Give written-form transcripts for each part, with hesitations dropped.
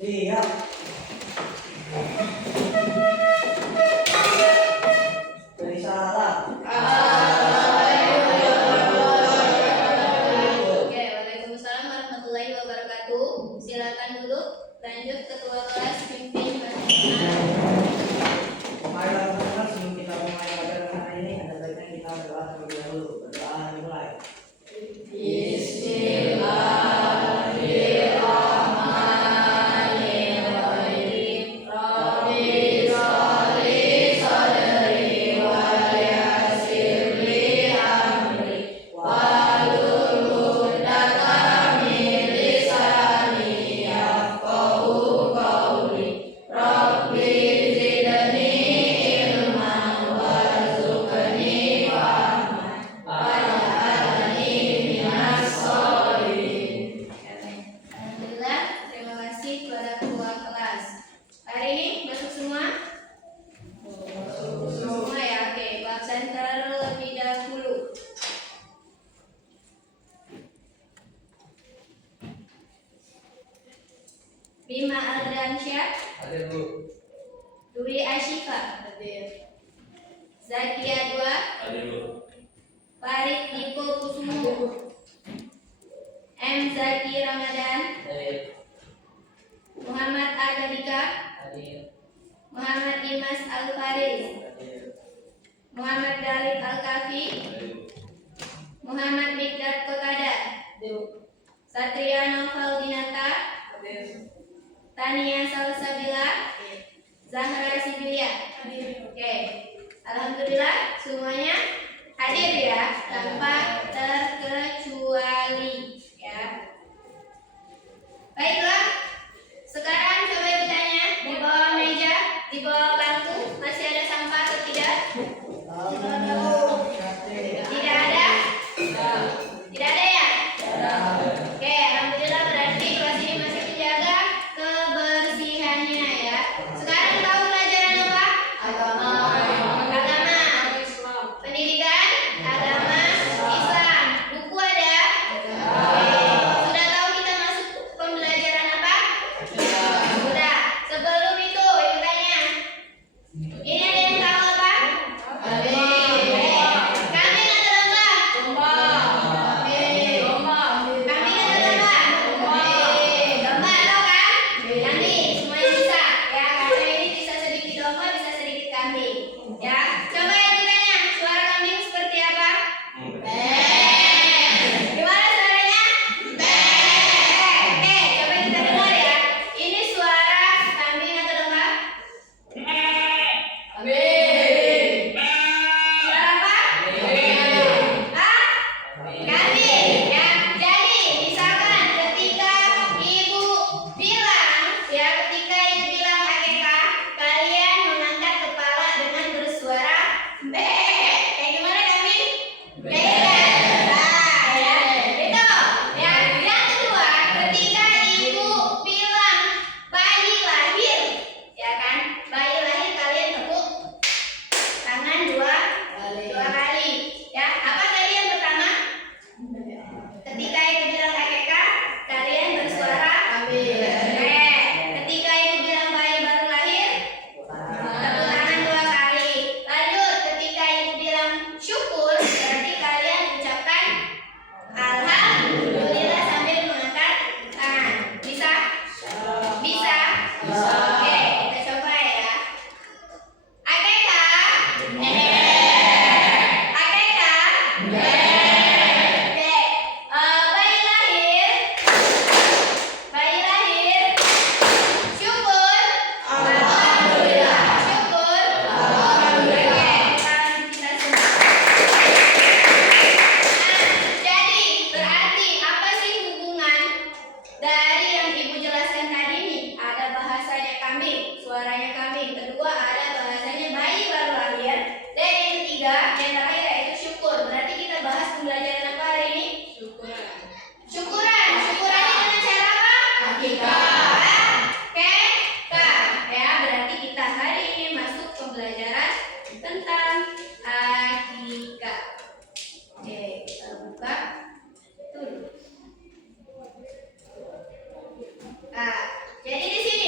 Iya. Dari salah. Oke, waalaikumsalam warahmatullahi wabarakatuh. Silakan duduk. Lanjut ketua kelas pimpin persidangan. Marilah teman-teman, sebelum kita mulai pelajaran hari ini, ada baiknya kita berdoa terlebih dahulu. Berdoa dimulai. Bismillahirrahmanirrahim. Rabbi sholli sadri wa yassir li amri wahlul 'uqdatam min lisani yafqahu qawli. Rabbi zidni ilman warzuqni fahman waj'alni minas sholihin. Alhamdulillah, terima kasih kepada ketua kelas. Hari ini masuk semua? Semua ya, oke. Absen terlebih dahulu. Bima Aldransyah, Hadir Bu. Dwi Ashifa, Zakia Dua, Hadir Bu. Farid Dipo Kusumo, M Zaki Ramadan, Hadir. Muhammad Adalika, Hadir. Muhammad Dimas Al Faris, Hadir. Muhammad Dalil Al Kafi, Hadir Bu. Muhammad Mikdad Kokada, Satria Noval Dinata, Tania Salsabila, Zahra Sibilia. Oke, alhamdulillah semuanya hadir ya, tanpa terkecuali ya. Baiklah, sekarang coba ditanya di bawah meja, di bawah bangku masih ada sampah atau tidak? Tidak ada? Tidak ada ya? Oke, alhamdulillah berarti kelas ini masih menjaga kebersihannya ya. Sekarang tahu pelajaran apa? Agama. Pendidikan agama Islam. Buku ada? Sudah tahu kita masuk pembelajaran apa? Sudah. Sebelum itu ibu tanya. Ini ada yang tahu apa? Kambing atau domba? Kambing atau domba? Domba tahu kan? Kambing semuanya bisa ya, karena ini bisa sedikit domba, bisa sedikit kambing. Ya, coba ibu tanya, suara kambing seperti apa? Gimana suaranya? Oke, coba kita dengar ya. Ini suara kambing atau domba? Suara apa? Hah? Kambing ya. Jadi misalkan ketika ibu bilang ya, ketika ibu bilang akekah, kalian mengangkat kepala dengan bersuara be. Kayak gimana kambing? Beda. Nah, ya. Itu. Ya. Yang kedua, ketika ibu bilang bayi lahir, ya kan? Bayi lahir kalian tepuk tangan dua kali. Ya. Apa tadi yang pertama? Ketika ibu bilang akekah, kalian bersuara be. Ketika ibu bilang bayi baru lahir, tepuk tangan dua kali. Lanjut, ketika ibu bilang syukur, berarti kalian ucapkan alhamdulillah sambil mengangkat tangan. Bisa? Bisa? Oke, kita coba ya. Akekah? Akekah? Oke. Bayi lahir. Syukur. Alhamdulillah. Syukur. Alhamdulillah. Kita semua. Jadi berarti apa sih hubungan dari yang ibu jelaskan tadi nih? Ada bahasanya kambing, suaranya kambing. Kedua ada bahasanya bayi baru lahir. Dan yang ketiga, yang terakhir yaitu syukur. Berarti kita bahas pembelajaran apa hari ini? Syukuran. Syukurannya dengan cara apa? Akikah. Ya, berarti kita hari ini masuk pembelajaran tentang akikah. Oke, kita buka. Tuh. Nah, jadi di sini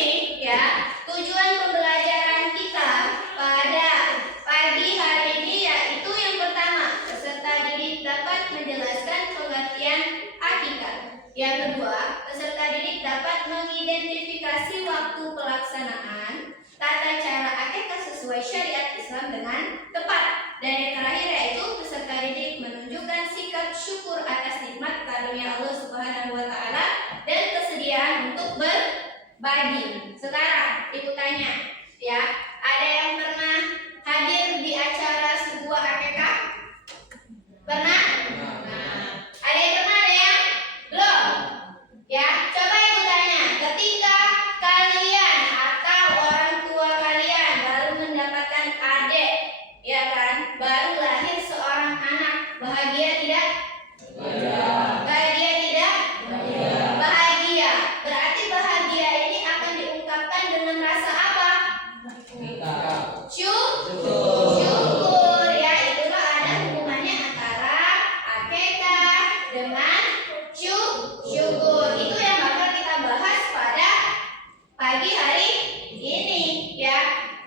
dapat mengidentifikasi waktu pelaksanaan tata cara akikah sesuai syariat Islam dengan tepat. Dan yang terakhir yaitu peserta didik menunjukkan sikap syukur atas nikmat karunia Allah Subhanahu wa taala dan kesediaan untuk berbagi. Sekarang ibu tanya, ya, ada yang pernah hadir di acara sebuah akikah? Pernah? Ada yang pernah, ada yang belum? Ya, coba ibu tanya, ketika kalian atau orang tua kalian baru mendapatkan adik, ya kan, baru lahir seorang anak, bahagia tidak? Bahagia tidak? Bahagia. Berarti bahagia ini akan diungkapkan dengan rasa apa? Syukur. Ya, itulah ada hubungannya antara akikah dengan syukur. Itu yang bakal kita bahas pada pagi hari ini, ya.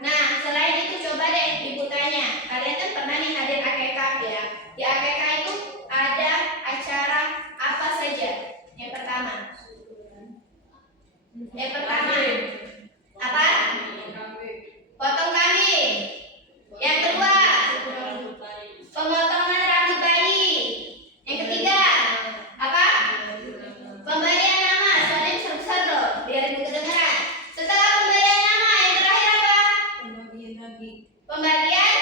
Nah, selain itu coba deh ibu tanya, kalian kan pernah nih hadir akikah, ya. Di akikah itu ada acara apa saja? Yang pertama apa? Potong kambing. Yang kedua, pemotongan rambut bayi. Yang ketiga, apa? Pemberian nama. Suaranya besar-besar dong, biar ibu kedengaran. Setelah pemberian nama, yang terakhir apa? Pembagian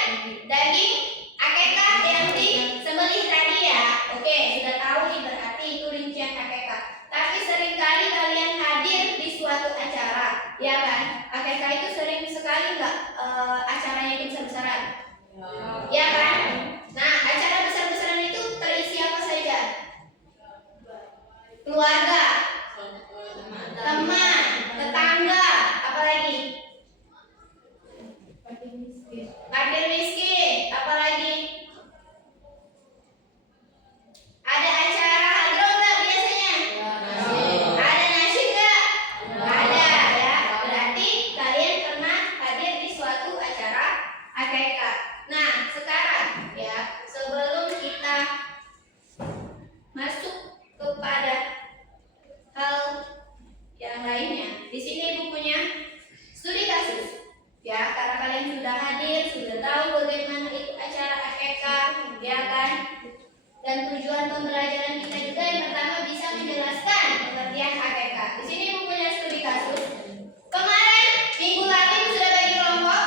daging akikah yang disembelih tadi, ya. Oke, sudah tahu nih, berarti itu rincian akikah. Tapi seringkali kalian hadir di suatu acara, ya kan? Akikah itu sering sekali nggak acaranya itu besar-besaran, ya kan? Nah, acara besar-besaran itu terisi apa saja? Keluarga, teman, tetangga, apalagi? Fakir miskin, apalagi? Ada acara hadroh nggak biasanya? Ada nasyid nggak? Ada, ya. Berarti kalian pernah hadir di suatu acara akikah. Nah, sekarang, ya, sebelum kita masuk kepada hal yang lainnya, di sini bukunya studi kasus, ya, karena kalian sudah hadir, sudah tahu bagaimana itu acara akikah, ya kan? Dan tujuan pembelajaran kita juga yang pertama bisa menjelaskan pengertian akikah. Di sini bukunya studi kasus. Kemarin minggu lalu sudah bagi kelompok?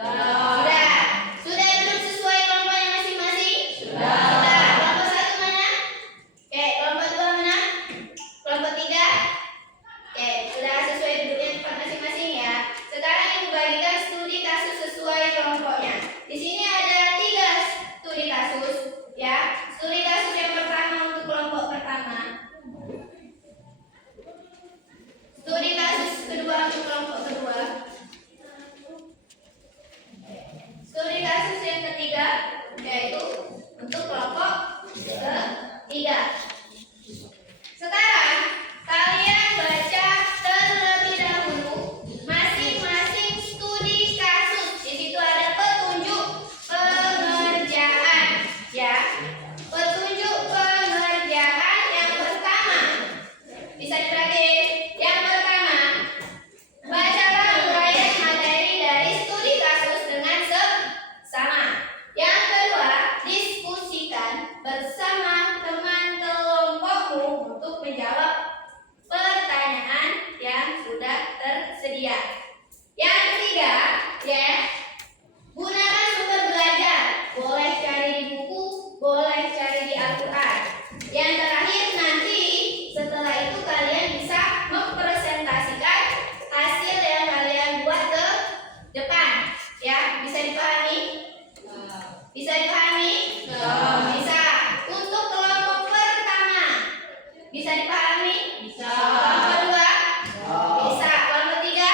Sudah. Sudah duduk sesuai kelompoknya masing-masing? Sudah. Kelompok 1 mana? Oke, kelompok 2 mana? Kelompok 3? Oke, sudah sesuai duduknya tempat masing-masing, ya. Sekarang ibu bagikan studi kasus sesuai kelompoknya. Di sini ada 3 studi kasus, ya. Studi kasus yang pertama untuk kelompok pertama. Studi kasus kedua untuk kelompok kedua. Studi kasus yang ketiga yaitu untuk kelompok ketiga. Sekarang kalian baca terlebih dahulu masing-masing studi kasus. Di situ ada petunjuk pengerjaan, ya. Petunjuk pengerjaan yang pertama bisa diperhatiin. Yang pertama, bacalah uraian materi dari studi kasus dengan seksama. Yang kedua, diskusikan bersama teman kelompokmu untuk menjawab pertanyaan yang sudah tersedia. Yang ketiga, ya, gunakan sumber belajar. Boleh cari di buku, boleh cari di Al-Quran. Yang terakhir, nanti setelah itu kalian bisa mempresentasikan hasil yang kalian buat ke depan, ya. Bisa dipahami? Bisa dipahami? Bisa. Untuk kelompok pertama bisa dipahami? Kelompok 2? Bisa. Kelompok 3?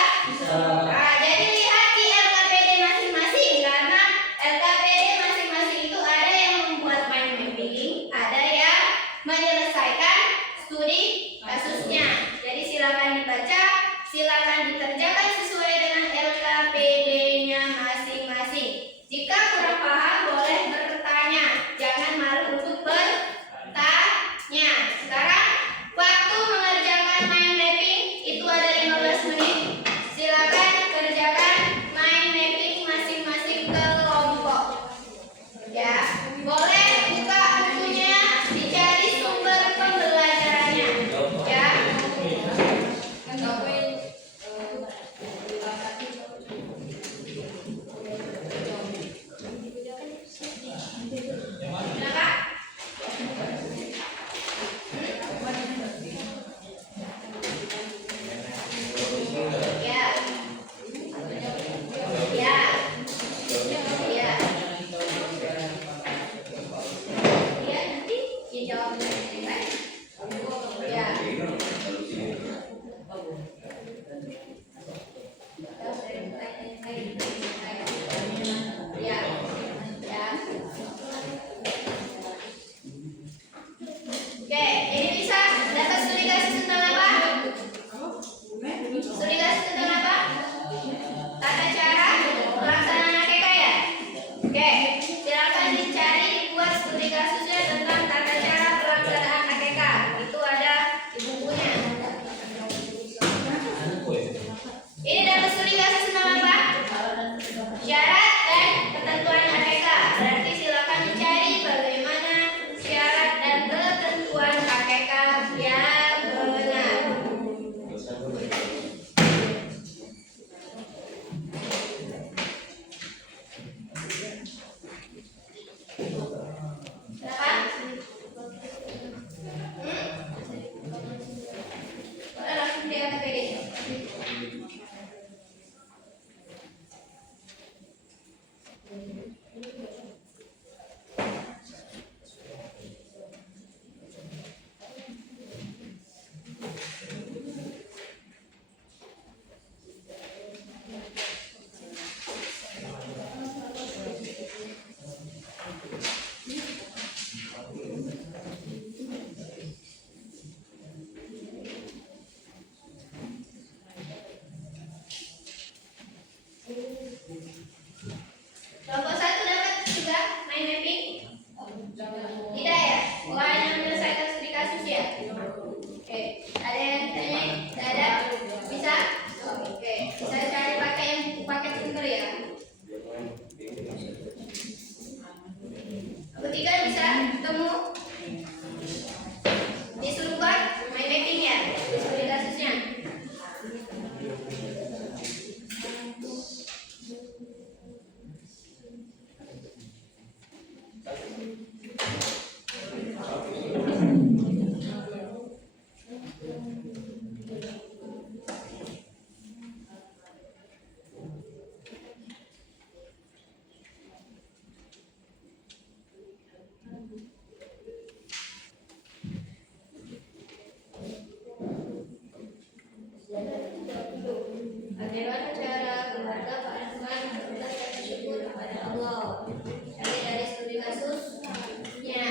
Bagaimana cara keluarga Pak Rahman mengucapkan syukur kepada Allah? Cari dari studi kasusnya.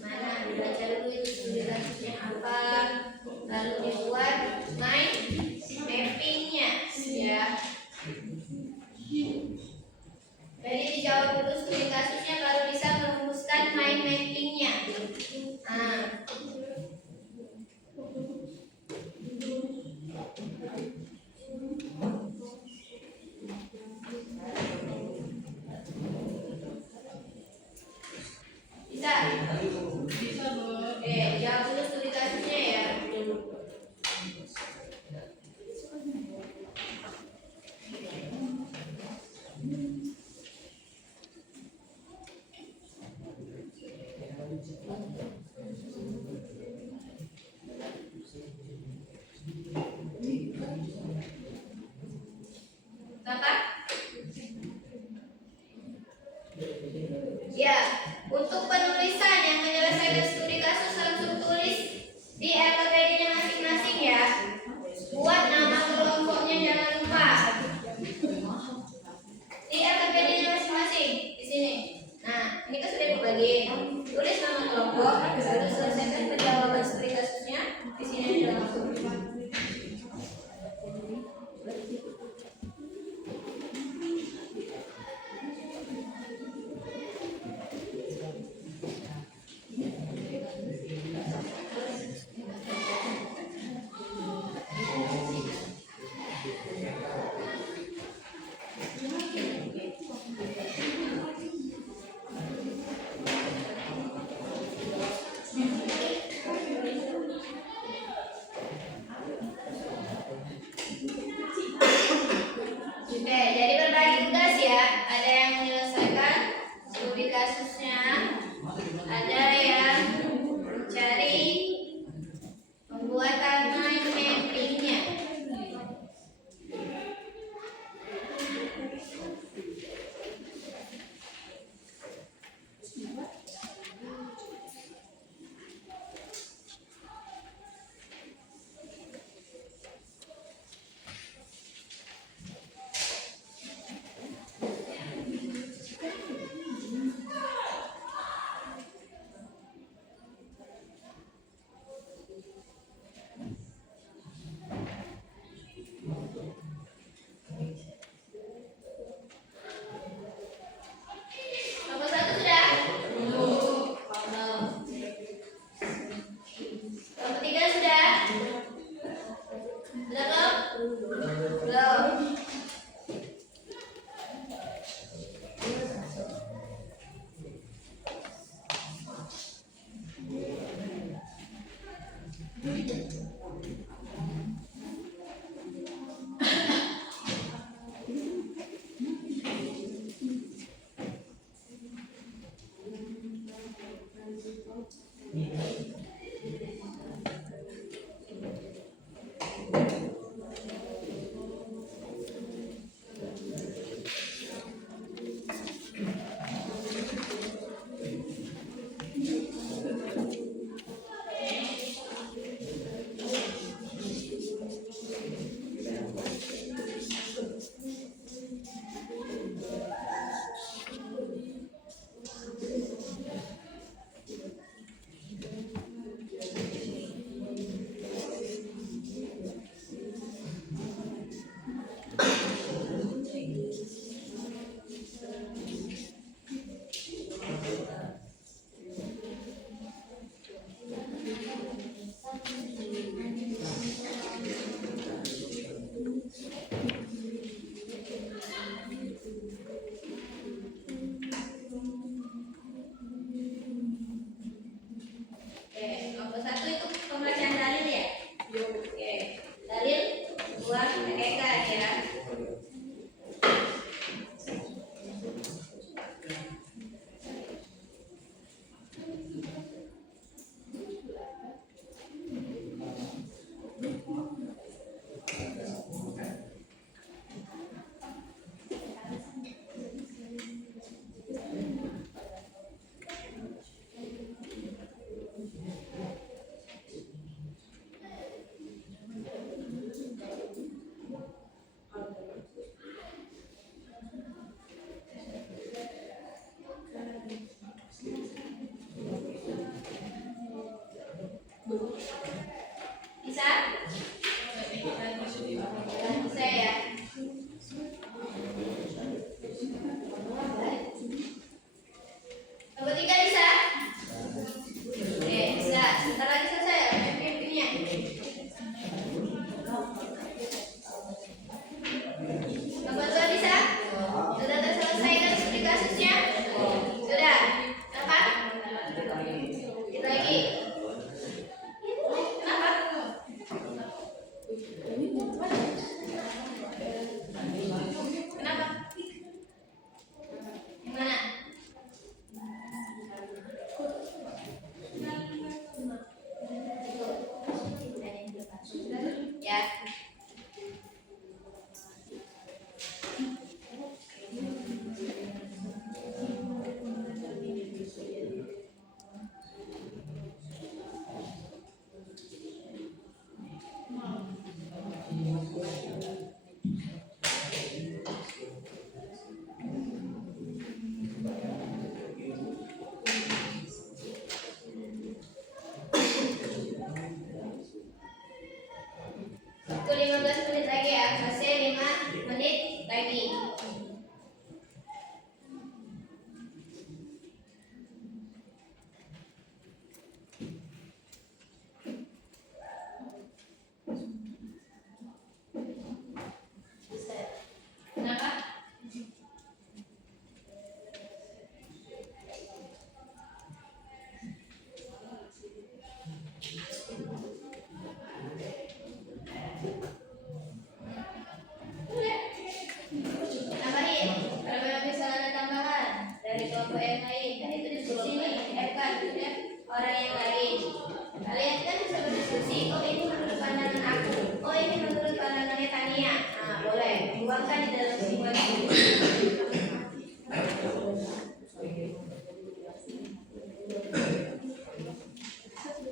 Mana dibaca dulu itu studi kasusnya apa, lalu dibuat mind mappingnya ya. Jadi dijawab dulu studi kasusnya baru bisa merumuskan mind mappingnya. Nah, bisa oke, jawab dulu studi kasusnya ya. Apa? Ya, untuk penulisan yang menyelesaikan studi kasus langsung tulis di LKPD-nya masing-masing ya. Buat nama kelompoknya jangan lupa. Di LKPD-nya masing-masing di sini. Nah, ini kan sudah dibagi. Tulis nama kelompok, lalu selesaikan penjawaban studi kasusnya di sini ada langsung. Oke, jadi berbagi tugas ya. Ada yang menyelesaikan studi kasusnya, ada yang mencari pembuatan mind mappingnya. Nomor 1 sudah? Belum. Nomor 3 sudah? Sudah belum? Belum. Oke, nomor 1 itu pembacaan dalil ya. Oke, dalil buat hakikat ya. Waktu 15 menit lagi ya, masih 5 menit lagi. Kenapa? Tambahin, kalau misalnya ada tambahan dari kelompok yang lain, kan itu diskusi nih, kan ya, orang yang lain. Kalian kan bisa berdiskusi, oh ini menurut pandangan aku, oh ini menurut pandangannya Tania. Nah, boleh, tuangkan di dalam simulasi.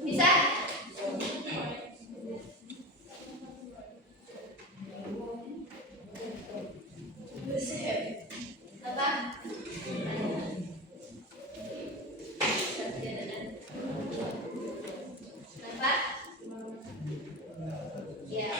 Bisa? Apa? Nampak? Ya.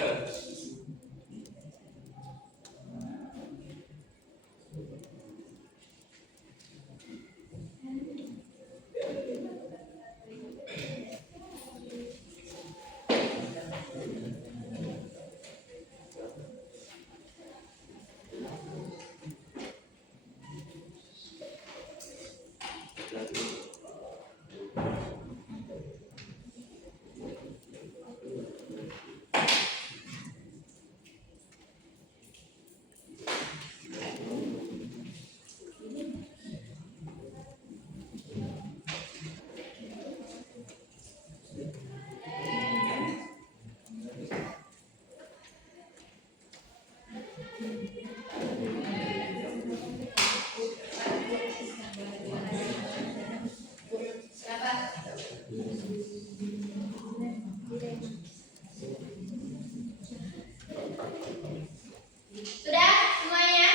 Sudah semuanya?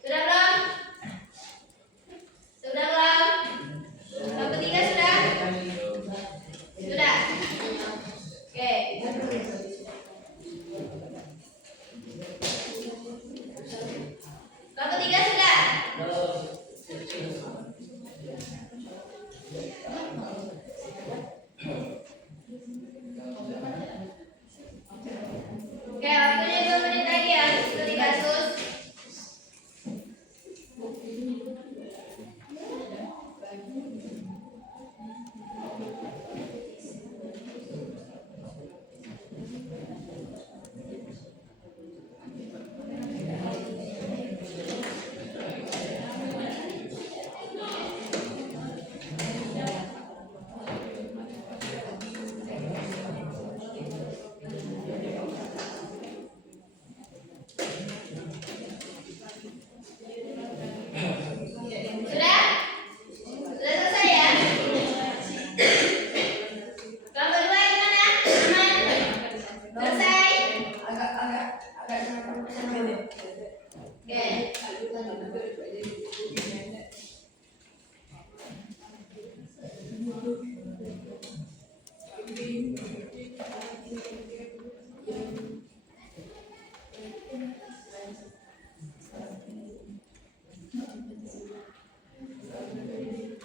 Sudah belum? Sudah belum? Yang ketiga sudah? Sudah? Oke. Yang ketiga sudah? Oke, waktunya 2 menit lagi ya, itu di kasus. Sudah? Sudah selesai ya? Kelompok 2 gimana? Aman? Selesai? Oke.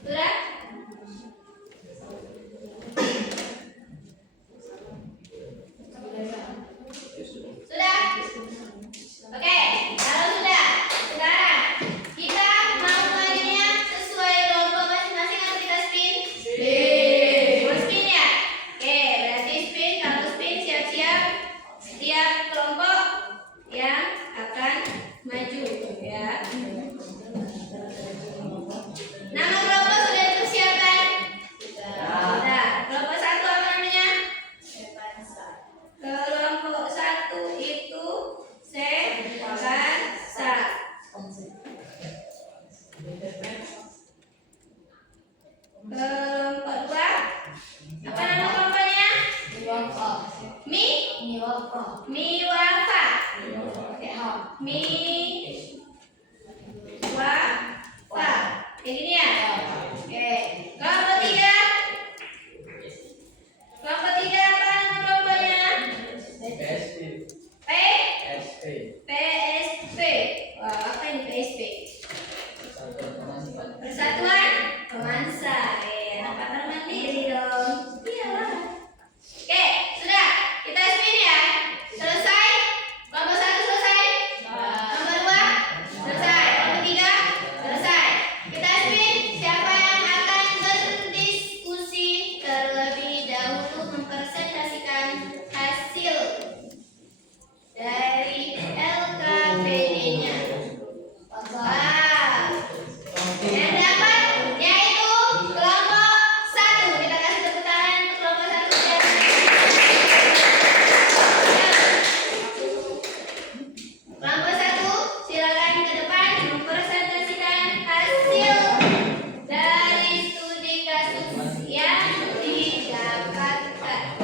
Sudah? Sudah? Oke, kalau sudah, sekarang kita mau Mi wafa. Oke, mi wa. Kayak gini ya. Oke. Kelompok 3. Kelompok 3 apa nama kelompoknya? PSP. Wah, apa ini PSP? Persatuan Pemansa. Anak Patar Mandiri dong. Iyalah. Oke, sudah. Kita spin ya. Selesai. Kelompok 1 selesai. Kelompok 2 selesai. Kelompok 3 selesai. Kita spin. Siapa yang akan berdiskusi terlebih dahulu mempresentasikan hasil dari LKPD-nya? Wow. Yang dapat yaitu kelompok 1. Kita kasih tepuk tangan untuk kelompok 1. Kelompok 1, silakan ke depan mempresentasikan hasil dari studi kasus yang didapatkan.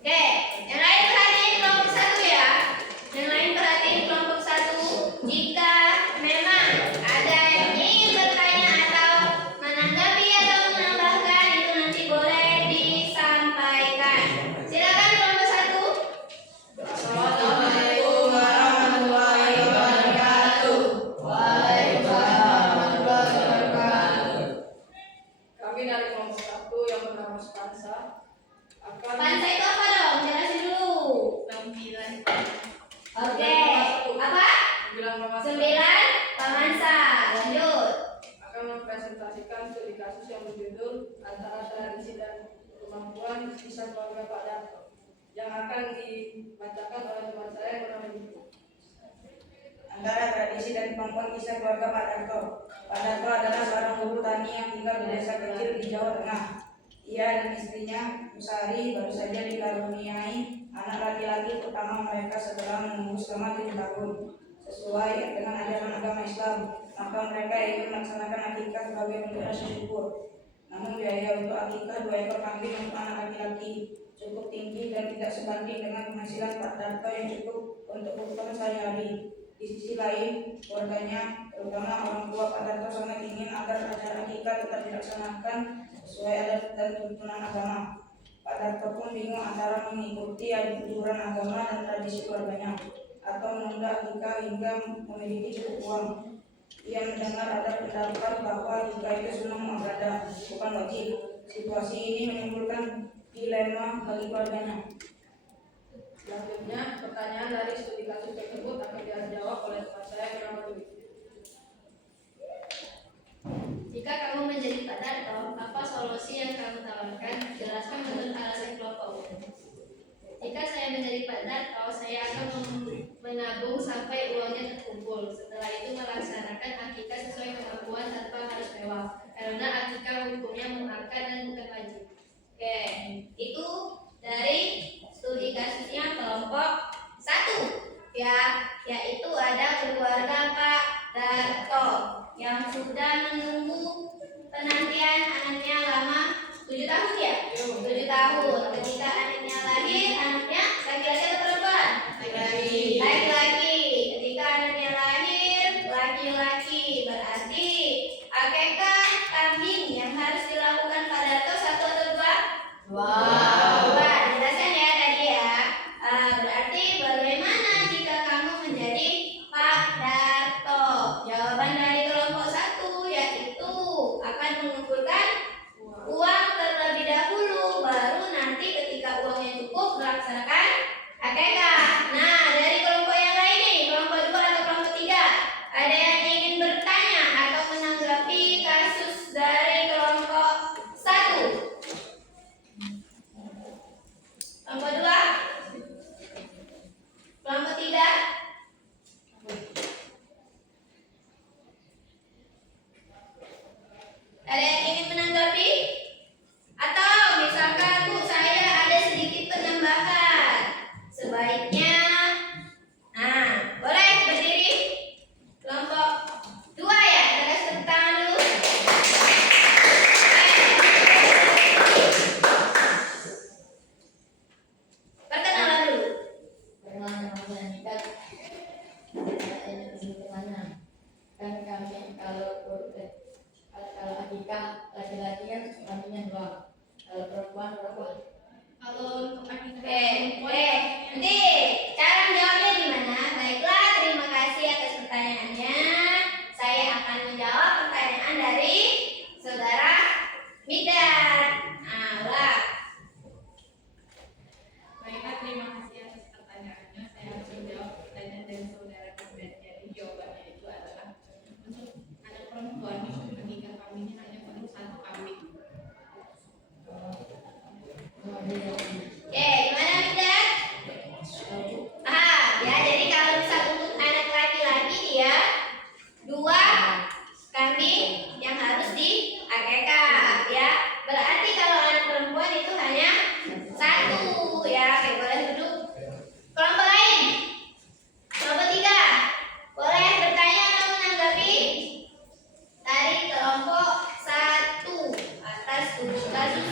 Oke, yang lain perhatiin kelompok 1 ya. Yang lain perhatiin kelompok 1. Jika memang ada yang ingin bertanya atau menanggapi atau menambahkan, itu nanti boleh disampaikan. Silakan kelompok 1. Assalamualaikum warahmatullahi wabarakatuh. Waalaikumsalam warahmatullahi wabarakatuh. Kami dari kelompok 1 yang bernama Spansa akan Pansa itu apa dong? Jelasin dulu. Oke, apa? bilang Mama 9 Pamansa. Lanjut. akan mempresentasikan studi kasus yang berjudul Antara Tradisi dan Kemampuan Kisah Keluarga Pak Darto yang akan dibacakan oleh teman saya yang bernama Diki. Antara tradisi dan kemampuan kisah keluarga Pak Darto. Pak Darto adalah seorang buruh tani yang tinggal di desa kecil di Jawa Tengah. Ia dan istrinya, Musari, baru saja dikaruniai anak laki-laki pertama mereka setelah menunggu selama 7 tahun. Sesuai dengan ajaran agama Islam, maka mereka ingin melaksanakan akikah sebagai bentuk rasa syukur. Namun biaya untuk akikah 2 ekor kambing untuk anak laki-laki cukup tinggi dan tidak sebanding dengan penghasilan Pak Darto yang cukup untuk kebutuhan sehari-hari. Di sisi lain, keluarganya, terutama orang tua Pak Darto, sangat ingin agar acara akikah tetap dilaksanakan sesuai adat dan tuntunan agama. Pak Darto pun bingung antara mengikuti anjuran agama dan tradisi keluarganya atau menunda akikah hingga memiliki cukup uang. Ia mendengar ada pendapat bahwa akikah itu sunnah muakkadah, bukan wajib. Situasi ini menimbulkan dilema bagi keluarganya. Selanjutnya, pertanyaan dari studi kasus tersebut akan dijawab oleh teman saya yang bernama Diki. Jika kamu menjadi Pak Darto, apa solusi yang kamu tawarkan? Jelaskan menurut alasan kelompokmu. Jika saya menjadi Pak Darto, saya akan menabung sampai uangnya terkumpul. Setelah itu melaksanakan akikah sesuai kemampuan tanpa harus mewah. Karena akikah hukumnya muakkad dan bukan wajib. Oke, itu dari studi kasusnya kelompok 1 ya, yaitu ada keluarga Pak Darto yang sudah menunggu penantian anaknya lama 7 tahun ya? 7 tahun. Ketika anaknya lahir, anaknya laki-laki atau perempuan? Laki-laki. Ketika anaknya lahir, laki-laki. Berarti akikah kambing yang harus dilakukan Pak Darto 1 atau 2? 2. Jelaskan ya tadi ya. Berarti bagaimana jika kamu menjadi Pak Darto? Jawaban dari kelompok 1 yaitu akan mengumpulkan uang terlebih dahulu, baru nanti Kalau akikah laki-laki kan kambingnya 2, kalau perempuan berapa? Kalau untuk nanti cara menjawabnya gimana? Baiklah, terima kasih atas pertanyaannya. Saya akan menjawab pertanyaan dari saudara Midan. Ulah. Baiklah, terima kasih atas pertanyaannya. Saya akan menjawab pertanyaan dari saudara Midan. Jadi jawabannya itu adalah untuk anak perempuan akikah kambingnya hanya perlu 1 kambing. Gimana Midan? Ya, jadi kalau misal untuk anak laki-laki dia 2 kambing yang harus diakekah, ya. Berarti kalau anak perempuan itu hanya 1, ya. Oke, boleh duduk. Kelompok lain, kelompok 3, boleh bertanya atau menanggapi dari kelompok 1 atas kasus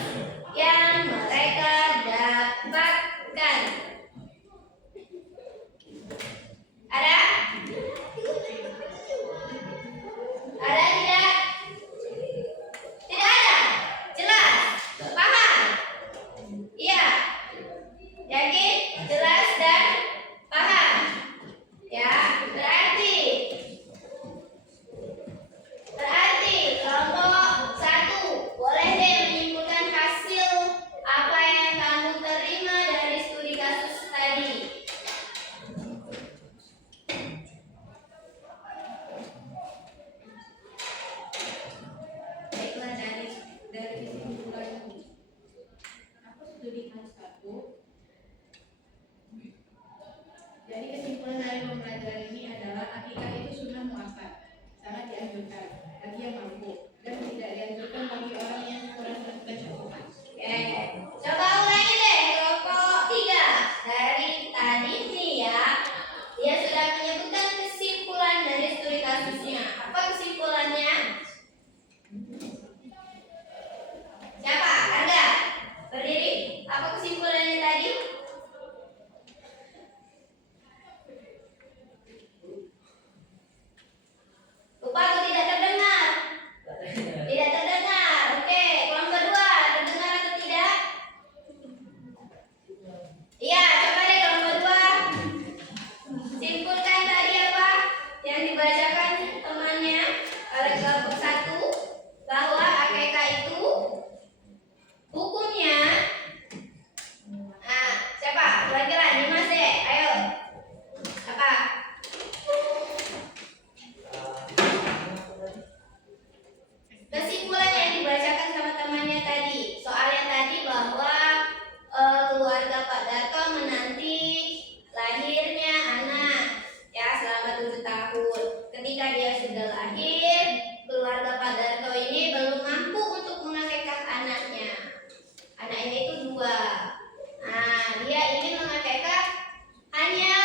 yang mereka dapatkan. Ada? Ada tidak? Tidak ada? Jelas? Paham? Iya? Yakin? Jelas dan paham? Ya, berarti kelompok 1 boleh deh menyimpulkan hasil apa yang kamu terima dari studi kasus tadi. Baiklah, dari kesimpulan Aku studi kelas 1. Jadi kesimpulan dari pembelajaran ini adalah akikah itu sunnah muakkad, sangat dianjurkan bagi yang mampu dan tidak dianjurkan bagi orang yang kurang berkecukupan. Coba ulangi deh kelompok 3. Dari tadi nih ya, dia sudah menyebutkan kesimpulan dari studi kasusnya. Apa kesimpulannya? Siapa? Anda berdiri. Apa kesimpulannya tadi? Lupa atau tidak terdengar? Tidak terdengar. Oke, kelompok 2 terdengar atau tidak? Iya, coba deh kelompok 2 simpulkan tadi apa yang dibacakan temannya oleh kelompok 1, bahwa akikah itu hukumnya. Siapa? Kira-kira Dimas deh, ayo. Apa? Kesimpulan yang dibacakan sama temannya tadi, soal yang tadi bahwa keluarga Pak Darto menanti lahirnya anak, ya, selama 7 tahun. Ketika dia sudah lahir, keluarga Pak Darto ini belum mampu untuk mengakekah anaknya. Anaknya itu 2. Dia ingin mengakekah hanya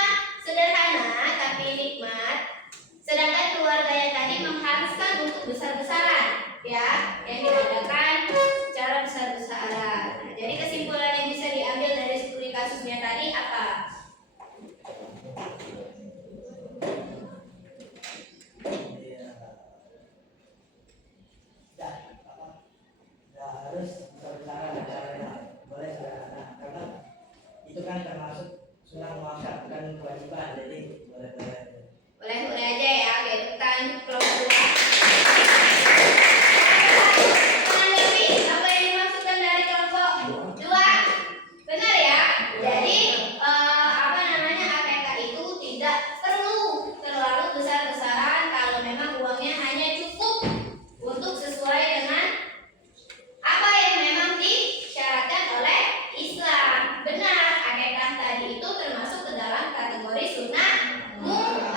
sederhana tapi nikmat, sedangkan keluarga yang tadi mengharuskan untuk besar-besaran, ya, yang diadakan secara besar-besaran. Jadi kesimpulan yang bisa diambil dari studi kasusnya tadi apa? Harus besar-besaran acaranya, boleh sederhana, karena itu kan termasuk sunnah muakkad, bukan kewajiban, jadi boleh-boleh. Boleh aja ya. Oke, tekan kelompok 2. Menanggapi apa yang dimaksudkan dari kelompok 2? Benar ya? Jadi akikah itu tidak perlu terlalu besar-besaran kalau memang uangnya hanya cukup untuk sesuai dengan apa yang memang disyaratkan oleh Islam. Benar, akikah tadi itu termasuk ke dalam kategori sunnah muakkad.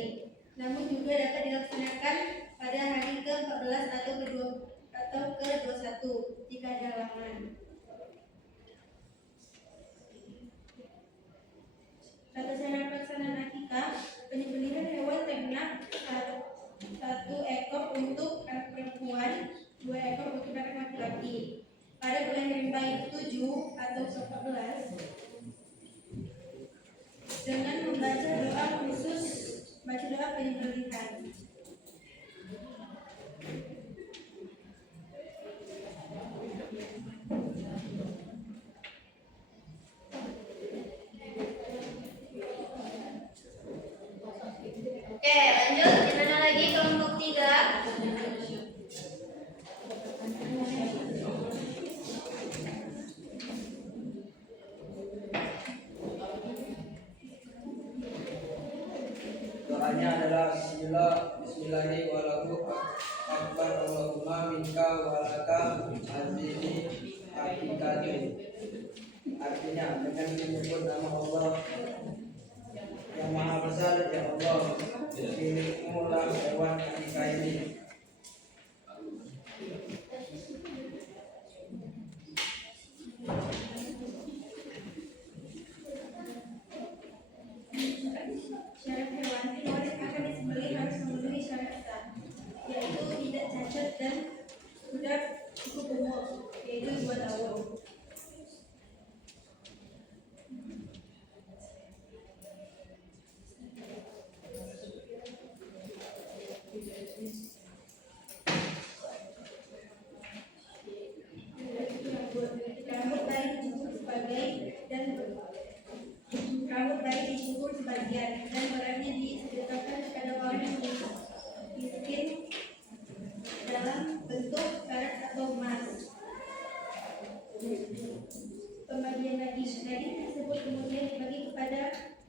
balik. Namun juga dapat dilaksanakan pada hari ke-14 atau ke-21 jika ada halangan. Tata cara pelaksanaan akikah: penyembelihan hewan ternak 1 ekor untuk anak perempuan, 2 ekor untuk anak laki-laki. Pada bulan yang baik 7 atau 14 dengan membaca doa khusus, baca doa penyembelihan. Oke, lanjut. Gimana lagi kelompok 3? Doanya adalah Bismillahirrahmanirrahim. Akbar Allahumma minka walaka azini hakikatin. Artinya dengan menyebut nama Allah yang maha besar, ya Allah, milikmu lah hewan akikah ini. Syarat hewan yang akan disembelih harus memenuhi syarat sah, yaitu tidak cacat dan sudah cukup umur, yaitu 2 tahun. Rambut bayi dicukur sebagian dan barangnya disedekahkan kepada orang yang miskin dalam bentuk karat atau emas. Pembagian daging tersebut kemudian dibagi kepada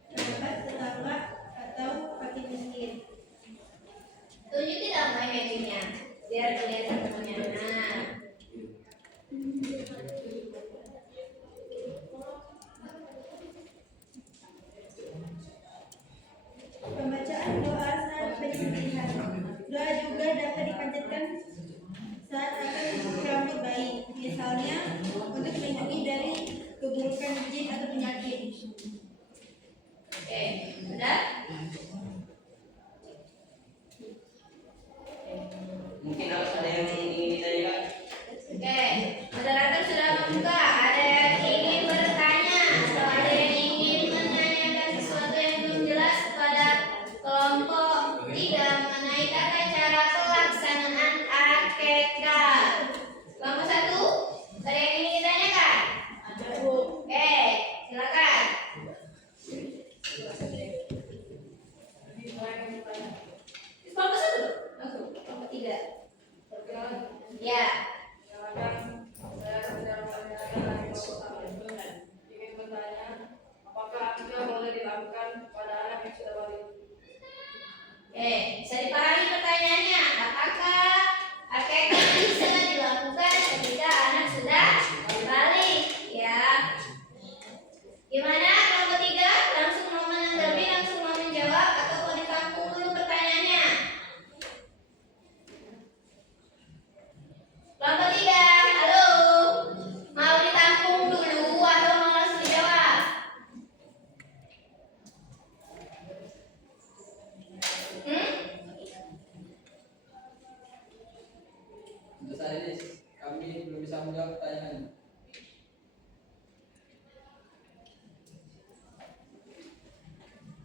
kerabat, tetangga, atau fakir miskin. Tunjukin dong dagingnya biar kelihatan semuanya. Nah, Pembacaan doa saat penyembelihan. Doa juga dapat dipanjatkan saat akan mencukur rambut bayi, misalnya untuk melindungi dari keburukan jin atau penyakit. oke, udah? Mungkin harus ada yang ingin ditanyakan. Oke, moderator sudah membuka. Ada yang ingin bertanya atau ada yang ingin menanyakan sesuatu yang belum jelas kepada kelompok 3 mengenai tata cara pelaksanaan akikah? Kelompok 1, ada yang ingin ditanyakan? Oke, silakan. Kelompok 1, langsung. Kelompok 3. Perkenalan. Ya. Silakan, saya sedang menanyakan dari kelompok 1. Ingin bertanya, apakah akikah boleh dilakukan pada anak yang sudah balik? Bisa dipahami pertanyaannya. Apakah akikah bisa dilakukan ketika anak sudah balik? Ya. Gimana kelompok 3? Langsung mau menanggapi, langsung mau menjawab, atau mau ditampung dulu pertanyaannya? Kelompok 3, halo. Mau ditampung dulu atau mau langsung dijawab? Untuk saat ini kami belum bisa menjawab pertanyaan.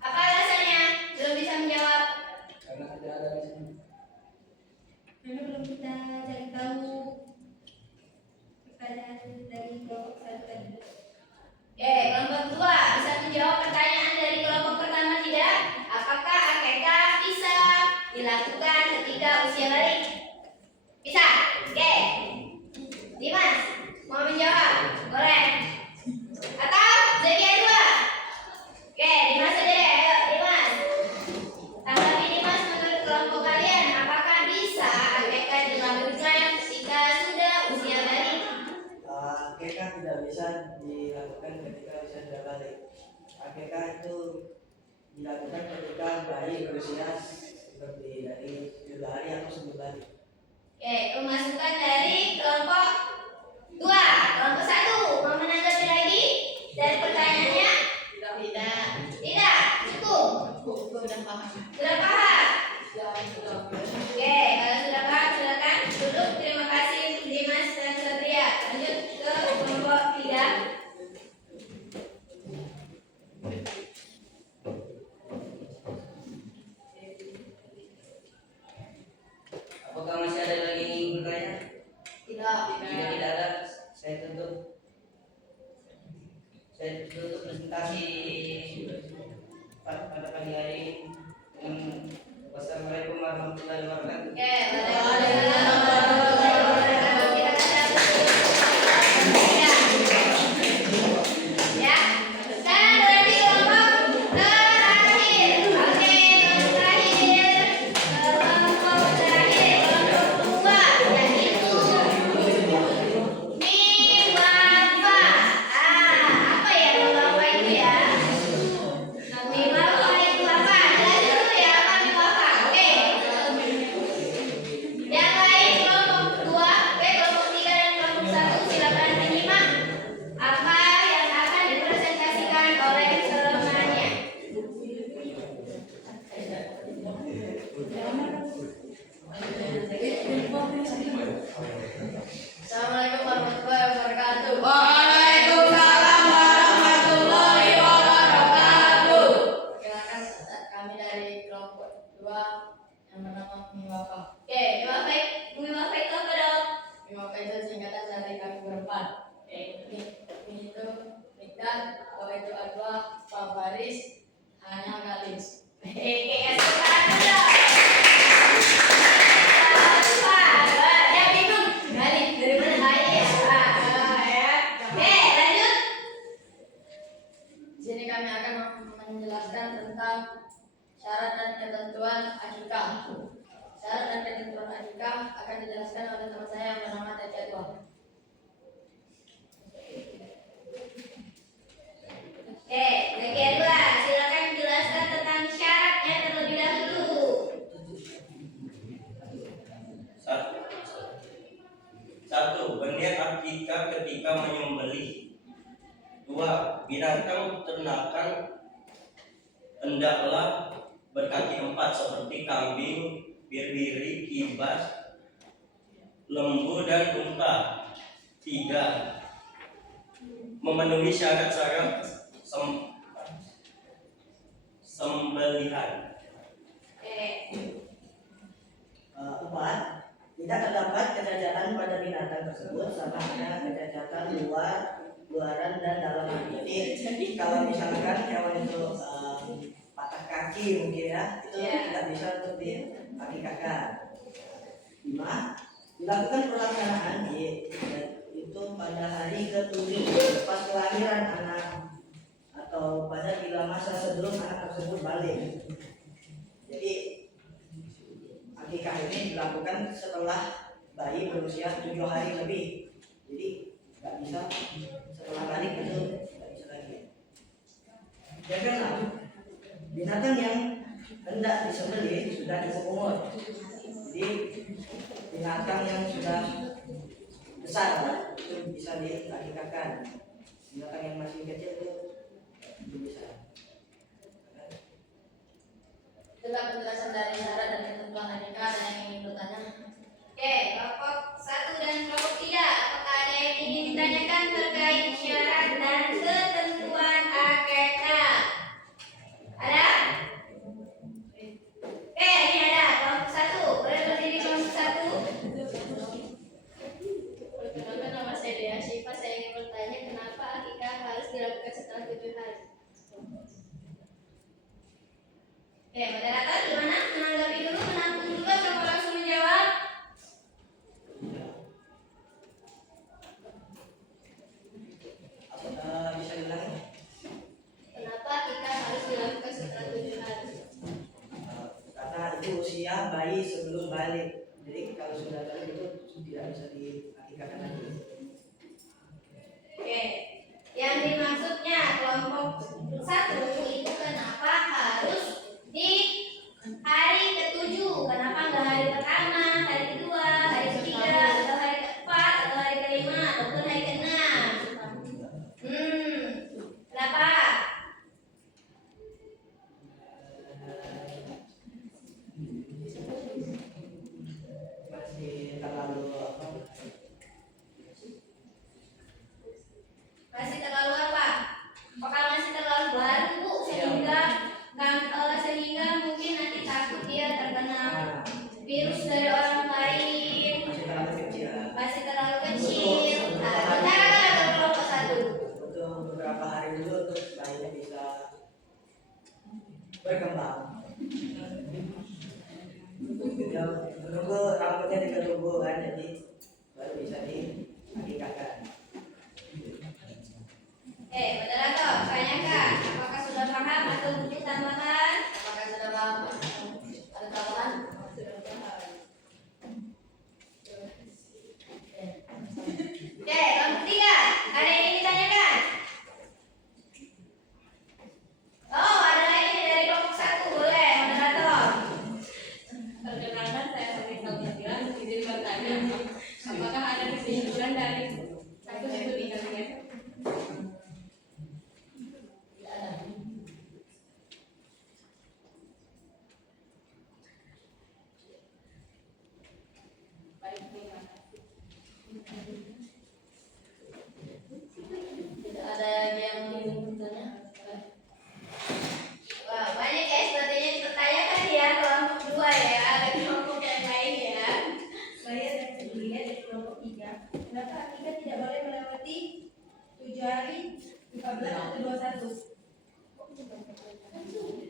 Apa alasannya belum bisa menjawab? Karena tidak ada di sini. Karena belum kita cari tahu pertanyaan dari kelompok 1 tadi. Kelompok 2 bisa menjawab pertanyaan dari kelompok pertama tidak? Apakah akikah bisa dilakukan ketika usia balik? Bisa? Oke. Dimas, mau menjawab? Boleh. Atau jadi 2? Oke, Dimas aja deh. Ayo, Dimas. Tanggapi Dimas, menurut kelompok kalian, apakah bisa akikah dilakukan ketika sudah usia balik? Akikah tidak bisa dilakukan ketika usia sudah balik. Akikah itu dilakukan ketika bayi berusia seperti dari 7 hari atau sebelum balik. Oke, pemasukan dari kelompok 2. Kelompok 1 mau menanggapi lagi dari pertanyaannya? Tidak. Cukup. Sudah paham. Sudah paham? Oke, kalau sudah paham silakan duduk. Terima kasih Dimas dan Satria. Lanjut ke kelompok 3. Apakah masih ada lagi yang ingin bertanya? Tidak. Jika tidak ada, saya tutup presentasi pada pagi hari ini. Wassalamualaikum warahmatullahi wabarakatuh. Oke, waalaikumsalam warahmatullahi wabarakatuh. Kita ya. Sekarang berarti kelompok terakhir. Oke, kelompok terakhir. Kelompok 2 yaitu Miwafa. Apa ya Miwafa itu ya? Miwafa itu apa? Jelasin dulu ya apa Miwafa. Oke. Yang lain kelompok 2, kelompok 3 dan kelompok 1 silakan menyimak apa yang akan dipresentasikan oleh semuanya. Assalamualaikum warahmatullahi wabarakatuh. Waalaikumsalam warahmatullahi wabarakatuh. Perkenalkan kami dari kelompok 2 yang bernama Miwafa. Oke, Miwafa itu apa dong? Miwafa itu singkatan dari kami berempat. Mi itu Mikdan, O itu Adwa, Pak Faris, Hanya Galis. Sekarang dulu. Ya bingung. Balik dari mana aja ya? Lanjut. Di sini kami akan menjelaskan tentang syarat dan ketentuan akikah. Syarat dan ketentuan akikah akan dijelaskan oleh teman saya yang bernama Teti Adwa. Oke, yang kedua, silakan jelaskan tentang syaratnya terlebih dahulu. Satu, berniat akikah ketika menyembelih. 2, binatang ternakan hendaklah berkaki 4 seperti kambing, biri, kibas, lembu dan unta. 3, memenuhi syarat-syarat sembelihan. Oke. 4. Tidak terdapat kecacatan pada binatang tersebut sama ada kecacatan luaran dan dalam. Jadi kalau misalkan hewan itu patah kaki mungkin ya, itu tidak bisa untuk diakikahkan. 5. Dilakukan pelaksanaan itu pada hari ke-7 pas kelahiran anak atau pada bila masa sebelum anak tersebut balik. Jadi akikah ini dilakukan setelah bayi berusia 7 hari lebih. Jadi nggak bisa setelah balik itu nggak bisa lagi. Yang keenam, binatang yang hendak disembelih sudah cukup umur. Jadi binatang yang sudah besar itu bisa diakikahkan. Binatang yang masih kecil itu belum bisa. Itulah penjelasan dari syarat dan ketentuan akikah. Ada yang ingin bertanya? Oke, kelompok 1 dan kelompok 3. Apakah ada yang ingin ditanyakan terkait syarat dan ketentuan akikah? Ada? Oke, ini ada kelompok 1. Boleh berdiri kelompok 1? Perkenalkan, nama saya Dea Syifa. Saya ingin bertanya kenapa akikah harus dilakukan setelah 7 hari. Oke, moderator gimana? Menanggapi dulu, menampung dulu atau mau langsung menjawab? Bisa diulangi? Kenapa akikah harus dilakukan setelah 7 hari? Karena itu usia bayi sebelum balik. Jadi kalau sudah balik itu tidak bisa diakikahkan lagi. Oke, yang dimaksudnya kelompok 1 itu kenapa harus virus dari orang lain masih terlalu kecil. masih terlalu kecil. Nah, kita akan ada kelompok 1. Butuh beberapa hari dulu untuk bayinya bisa berkembang. Ya, menunggu rambutnya juga tumbuh kan, jadi baru bisa diakikahkan. Moderator, tanyakan apakah sudah paham atau mungkin tambahan? Apakah sudah paham? Ada tambahan? Kelompok 3, ada yang ingin ditanyakan? Oh, ada lagi dari kelompok 1, boleh moderator. Perkenalkan, saya Faisal Fadilan, izin bertanya, apakah ada kesimpulan dari kasus studi kalian? Tidak ada. Baik, terima kasih. Tidak ada yang ingin bertanya? Wah, banyak ya sepertinya dipertanyakan ya kelompok 2 ya, ada kelompok yang lain ya. Saya dan Julia dari kelompok 3. Kenapa Akika tidak boleh melewati 7 hari 14 atau 21?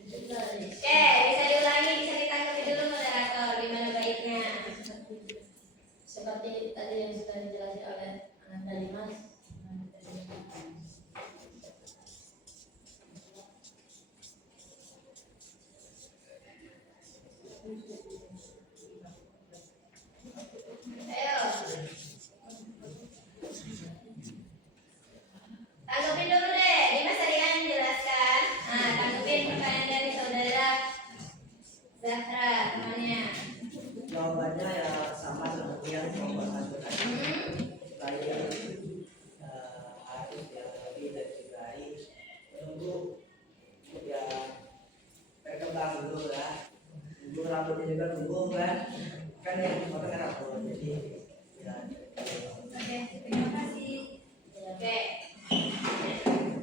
Bisa diulangi, bisa ditanggapi dulu moderator, gimana baiknya? Seperti tadi yang sudah dijelaskan oleh anak dari Mas. Ayo. Tanggapin dulu deh, Dimas tadi kan menjelaskan. Nah, tanggapin pertanyaan dari saudara Zahra, temannya. Jawabannya ya sama seperti yang kelompok 1 tadi. Bayi harus ya lebih dari 3 hari menunggu ya berkembang dulu lah. Tunggu rambutnya juga tumbuh kan yang potong rambut, jadi ya. Oke, terima kasih. Oke.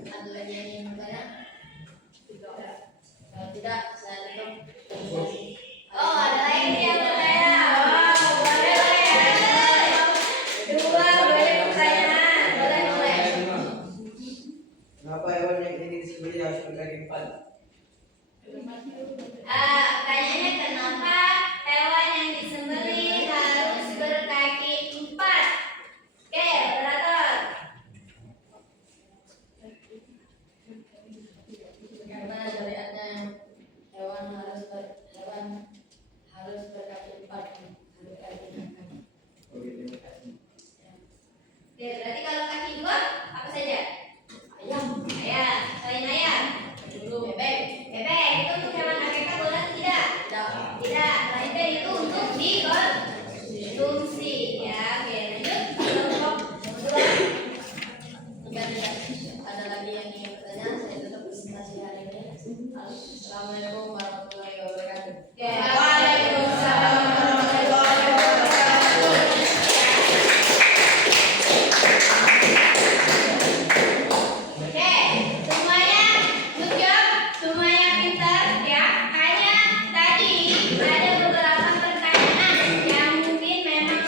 Ada lagi yang ingin bertanya? Kalau tidak, saya tutup. Oh, ada lagi yang bertanya. Wow, boleh ya. 2 boleh pertanyaan. Boleh. Kenapa hewan yang ini disembelih harus berkaki 4? Tanyanya kenapa hewan yang disembelih harus berkaki 4? Oke, moderator. Karena dari ada hewan harus berkaki 4. Oke, terima kasih. Oke, berarti kalau kaki 2 apa saja? Ayam. Ayam, selain ayam. Bebek. Bebek itu untuk hewan akikah boleh atau tidak? Tidak. Tidak, melainkan itu untuk dikonsumsi. Ya, oke, lanjut. Kelompok 2. Jika tidak ada lagi yang ingin bertanya, saya tutup presentasi hari ini. Assalamualaikum warahmatullahi wabarakatuh. Oke, waalaikumsalam warahmatullahi wabarakatuh. Oke, semuanya good job, semuanya pintar ya. Hanya tadi ada beberapa pertanyaan yang mungkin memang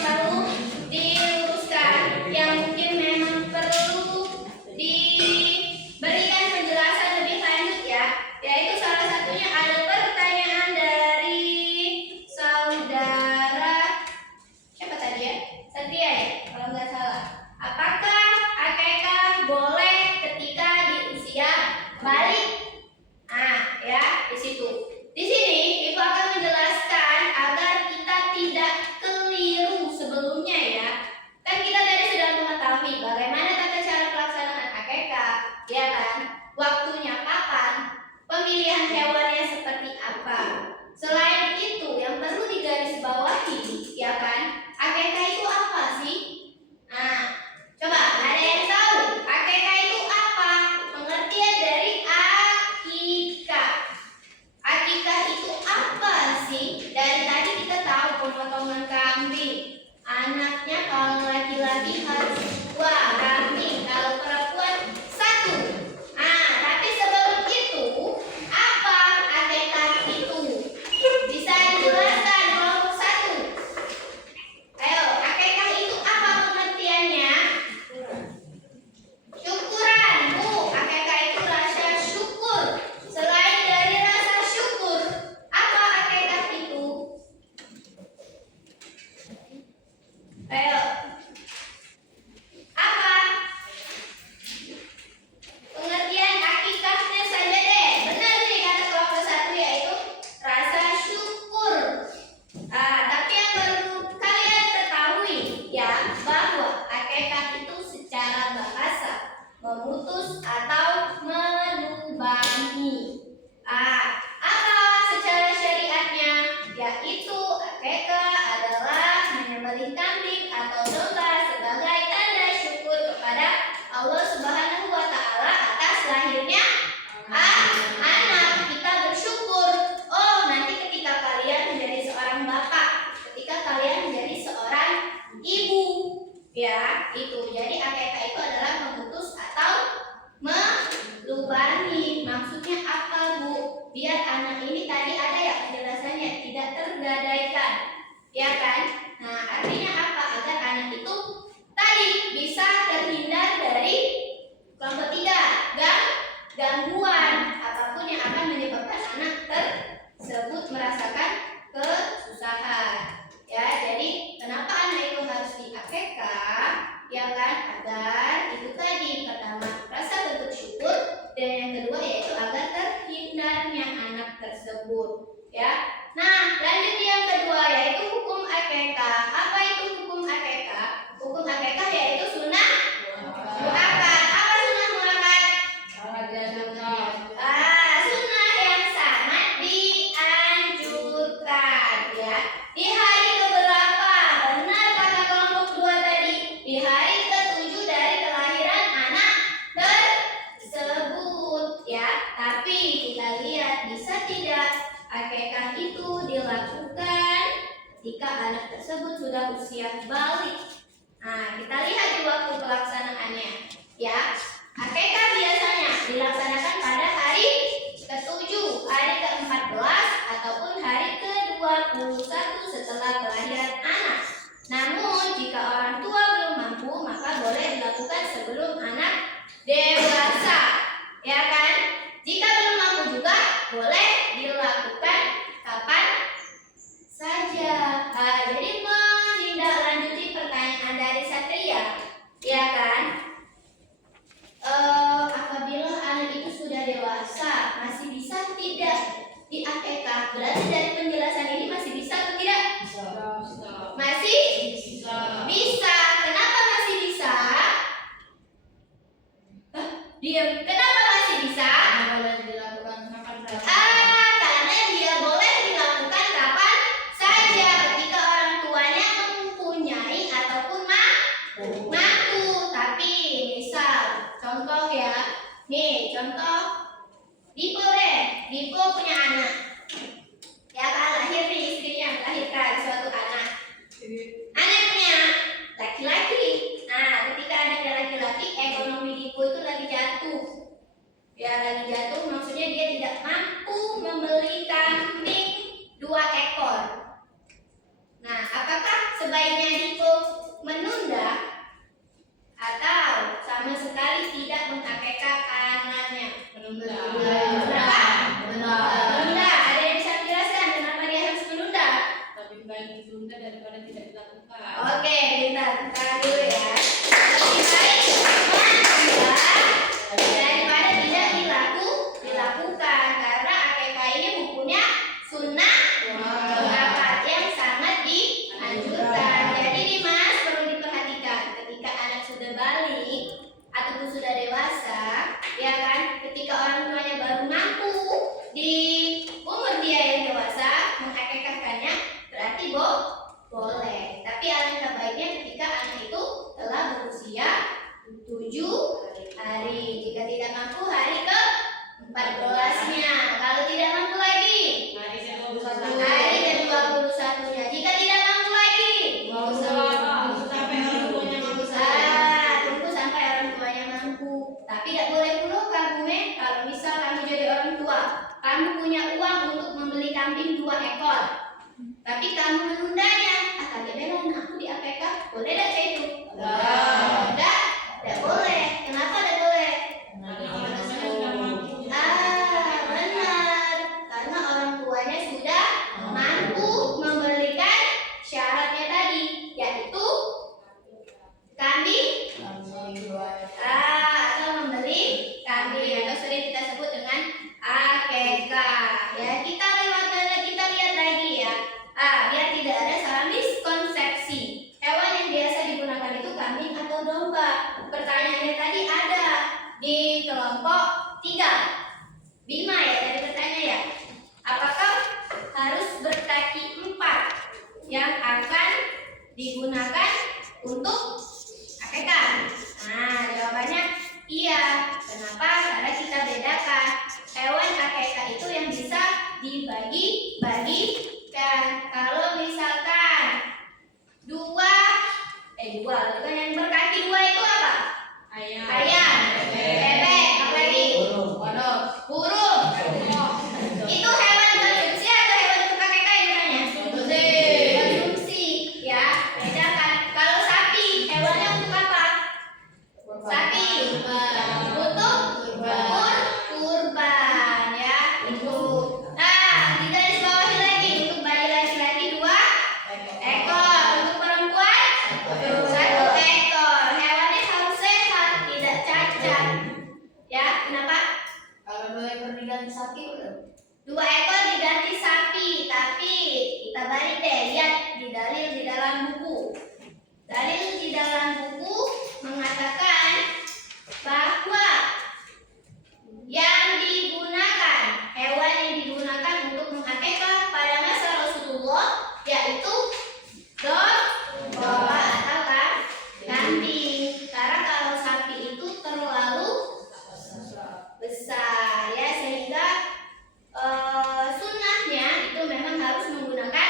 menyembelih kambing atau domba sebagai tanda syukur kepada Allah Subhanahu wa taala atas lahirnya anak. Kita bersyukur. Oh, nanti ketika kalian menjadi seorang bapak, ketika kalian menjadi seorang ibu, ya, itu. Jadi akekah itu adalah memutus atau melubani. Maksudnya apa, Bu? Biar anak ini tadi ada ya penjelasannya, tidak tergadaikan, ya kan? Nah, artinya apa? Agar anak itu tadi bisa terhindar dari kelompok 3, gangguan apapun yang akan menyebabkan anak tersebut merasakan kesusahan. Ya, jadi kenapa anak itu harus diakekah? Ya kan? Agar itu tadi pertama rasa bentuk syukur, dan yang kedua yaitu agar terhindarnya anak tersebut. Ya. Nah, lanjut yang kedua yaitu hukum akekah. Apa itu hukum akekah? Hukum akekah yaitu sunnah muakkad. Apa sunnah muakkad? Sunnah yang sangat dianjurkan, ya. Di hari keberapa? Benar kata kelompok 2 tadi. Di hari ke-7 dari kelahiran anak tersebut, ya. Tapi kita lihat bisa tidak akekah itu dilakukan ketika anak tersebut sudah usia balik. Nah, kita lihat di waktu pelaksanaannya, ya. Akekah biasanya dilaksanakan pada hari ke-7, hari ke-14 ataupun hari ke-21 setelah kelahiran anak. Namun jika orang tua belum mampu, maka boleh dilakukan sebelum anak dewasa, ya kan? Jika belum mampu juga boleh dilakukan kapan saja. Nah, jadi menindaklanjuti pertanyaan dari Satria, ya kan? Apabila anak itu sudah dewasa, masih bisa tidak diakekah? Berarti dari penjelasan ini masih bisa atau tidak? Masih bisa. Kenapa masih bisa? Diam. Kenapa masih bisa? Karena dia boleh dilakukan kapan saja ketika orang tuanya mempunyai ataupun mampu. Tapi misal contoh ya, nih contoh Dipo deh. Dipo punya anak, ya kan, lahir nih, istrinya melahirkan suatu anak. Anaknya laki-laki. Nah, ketika anaknya laki-laki, ekonomi Dipo itu lagi jatuh. Ya, lagi jatuh maksudnya dia tidak mampu membeli kambing 2 ekor. Nah, apakah sebaiknya Dipo menunda atau sama sekali tidak mengakekah anaknya? Menunda. Ada yang bisa menjelaskan kenapa dia harus menunda? Lebih baik ditunda daripada tidak dilakukan. Oke, bentar, tahan dulu ya. Lebih baik menunda daripada tidak dilakukan, karena akekah ini hukumnya sunnah muakkad yang sangat dianjurkan. Jadi Dimas perlu diperhatikan ketika anak sudah balik ataupun sudah dewasa, ya kan, ketika orang tuanya baru mampu di umur dia yang dewasa mengakekahkannya, berarti boleh. Tapi alangkah baiknya ketika anak itu telah berusia 7 hari. Jika tidak mampu, hari ke-14-nya. Kalau tidak mampu lagi, hari ke-21-nya. Jika tidak mampu lagi, tunggu sampai orang tuanya mampu. Tapi tidak boleh pula kamu, kalau misal kamu jadi orang tua, kamu punya uang untuk membeli kambing 2 ekor, tapi kamu menundanya. Aku di APK, boleh tidak kayak itu? Tidak boleh. Kenapa tidak boleh? Benar, karena orang tuanya sudah mampu membelikan syaratnya tadi, yaitu kambing atau membeli kambing, atau sering kita sebut dengan akekah. Ya, kita lihat lagi ya. Biar tidak ada salah miskonsepsi. Hewan yang biasa digunakan itu kambing atau domba. Pertanyaannya tadi ada di kelompok 3. Bima ya tadi bertanya ya. Apakah harus berkaki 4 yang akan digunakan untuk akekah? Nah, jawabannya iya. Kenapa? Karena kita bedakan hewan akekah itu yang bisa dibagi-bagikan. Kalau misalkan bukan yang berkaki dua itu apa? Ayam, bebek, apa lagi? Burung. Itu hewan konsumsi atau hewan untuk akekah yang namanya? Konsumsi, ya. Bedakan. Kalau sapi, hewannya untuk apa? Sapi untuk kurban, ya. Itu. Nah, di garis bawah lagi untuk bayi laki-laki 2 ekor, untuk perempuan 1 ekor. Hewannya harus sehat, tidak cacat. Ya, kenapa? Kalau 2 ekor diganti sapi udah. 2 ekor diganti sapi, tapi kita balik deh, lihat di dalil di dalam buku. Dalil di dalam buku mengatakan bahwa yang digunakan, hewan yang digunakan untuk mengakekah pada masa Rasulullah yaitu domba atau kambing. Karena kalau sapi itu terlalu besar, ya, sehingga sunnahnya itu memang harus menggunakan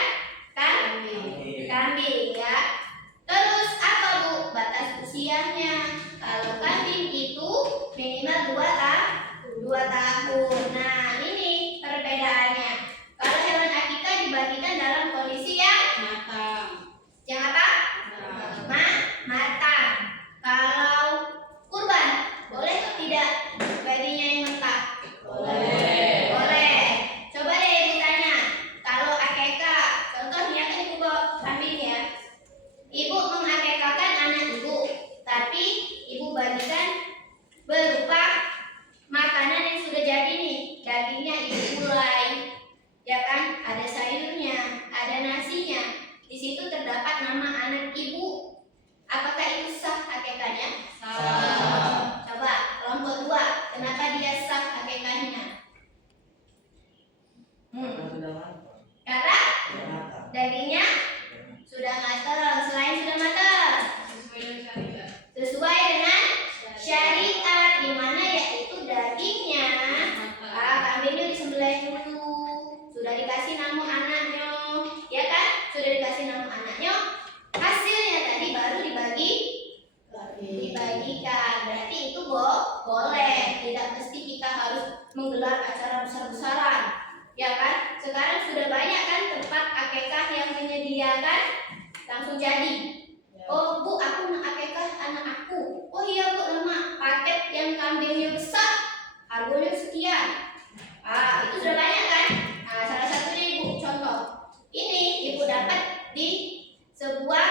kambing, ya. Terus apa Bu batas usianya? Kalau kambing itu minimal 2 tahun. Nah, ini perbedaannya. Kalau hewan akikah dibagikan dalam kondisi yang Matang. yang apa? Matang. Kalau kurban boleh atau tidak baginya yang mentah? Boleh. Coba deh ibu tanya. Kalau akekah, contohnya kan ibu bawa kambing ya. Ibu mengakekahkan anak ibu, tapi ibu bagikan berupa makanan yang sudah jadi nih. Dagingnya ibu ulai, ya kan? Ada sayurnya, ada nasinya. Di situ terdapat nama anak ibu. Apakah itu sah akekahnya? Coba kelompok 2, kenapa dia sah akekahnya? Sudah matang. Karena Sudah matang. dagingnya sudah matang. Selain sudah matang, sesuai dengan syariat, di mana yaitu dagingnya, kambingnya disembelih dulu, sudah dikasih nama anaknya, ya kan? Sudah dikasih nama anaknya, hasilnya tadi baru dibagikan. Berarti itu boleh, tidak mesti kita harus menggelar acara besar-besaran, ya kan? Sekarang sudah banyak kan tempat akekah yang menyediakan langsung jadi. Oh Bu, aku nak akekah anak aku. Oh iya Bu, lama paket yang kambingnya besar, harganya sekian. Itu sudah banyak kan? Salah satunya Ibu contoh. Ini Ibu dapat di sebuah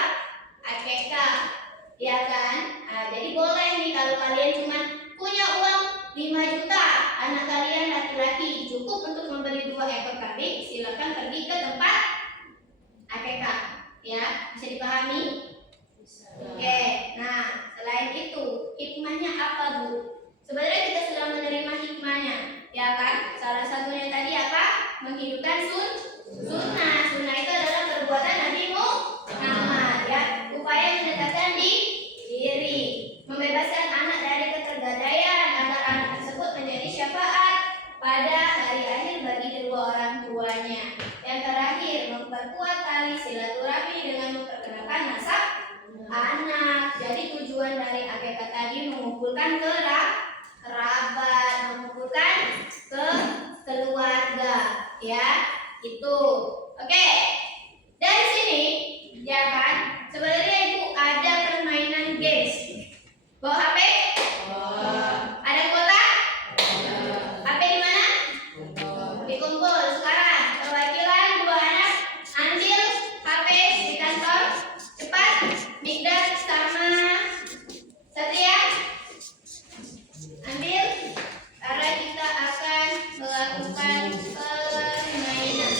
akekah, ya kan? Jadi boleh nih kalau kalian cuma punya uang 5 juta, anak kalian laki-laki cukup untuk membeli 2 ekor kambing, silakan pergi ke tempat akekah. Ya, bisa dipahami? Oke, nah selain itu hikmahnya apa Bu? Sebenarnya kita sudah menerima hikmahnya, ya kan? Salah satunya tadi apa? Menghidupkan sunnah. Sunnah itu adalah perbuatan Nabi Muhammad, ya. Upaya mendekatkan diri, membebaskan anak dari ketergadaian agar anak tersebut menjadi syafaat pada hari akhir bagi kedua orang tuanya. Yang terakhir, memperkuat tali silaturahmi dengan memperkenalkan nasab anak. Jadi tujuan dari akekah tadi mengumpulkan kerabat, mengumpulkan ke keluarga, ya. Itu. Oke. Dari sini, ya kan? Sebenarnya Ibu ada permainan games. Bawa HP? Ada kuota? HP di mana? Dikumpul sekarang. Perwakilan 2 anak ambil HP di kantor. Cepat, Mikdad sama Satria ambil, karena kita akan melakukan permainan.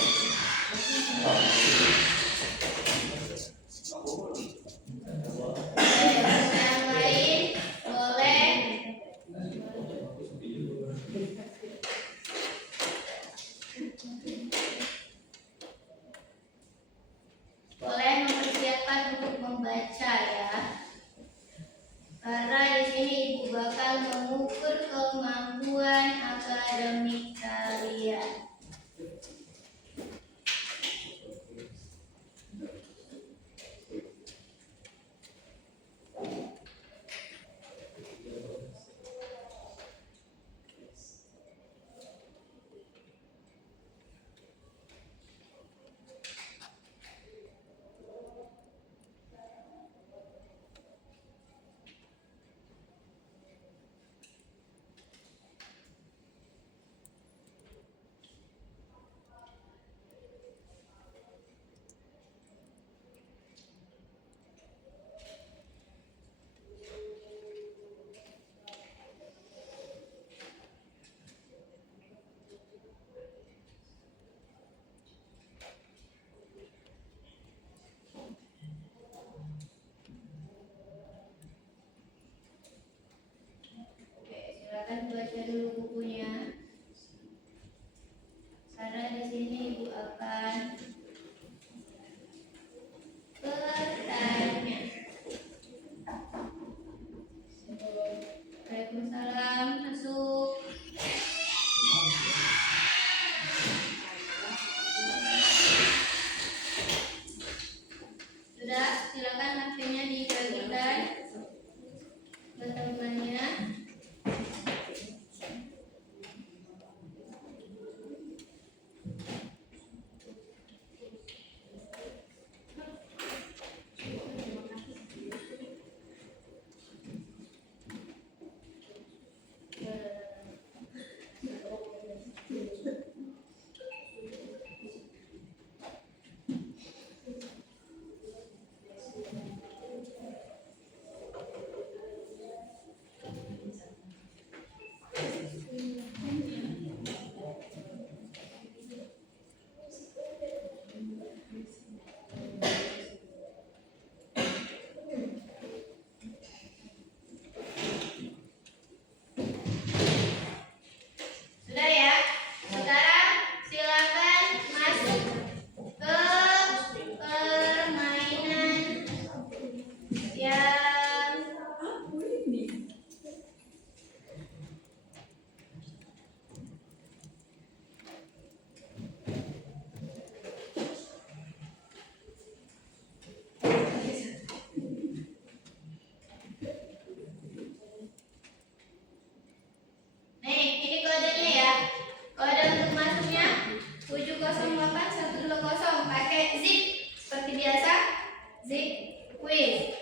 Zik quiz.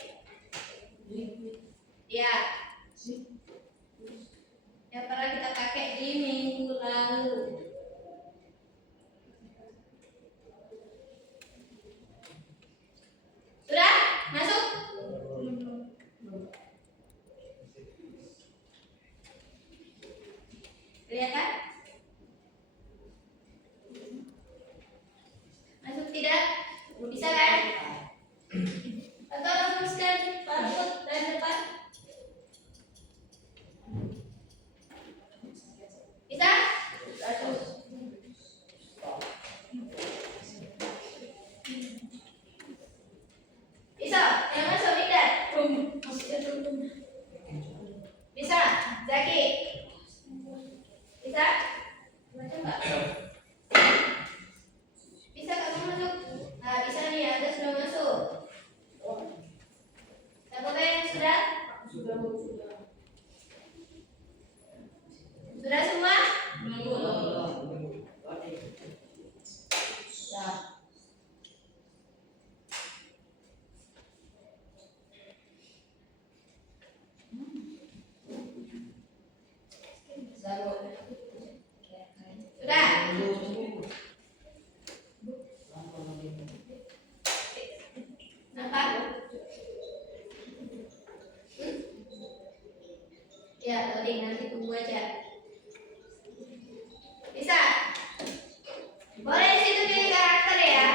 Ya. Yang pernah kita pakai di minggu lalu. Sudah? Masuk? Kelihatan? Masuk tidak? Bisa kan? Atau langsung scan barcode dan depan? Bisa? Bisa? Yang masuk tidak? Bisa? Zaki? Bisa? Baca enggak? Bisa kamu masuk? Nah, bisa nih, ada sudah masuk. Siapa yang sudah? Sudah. Sudah semua? Sudah? Nampak? Ya, loading, nanti tunggu aja. Bisa? Boleh di situ pilih karakter ya?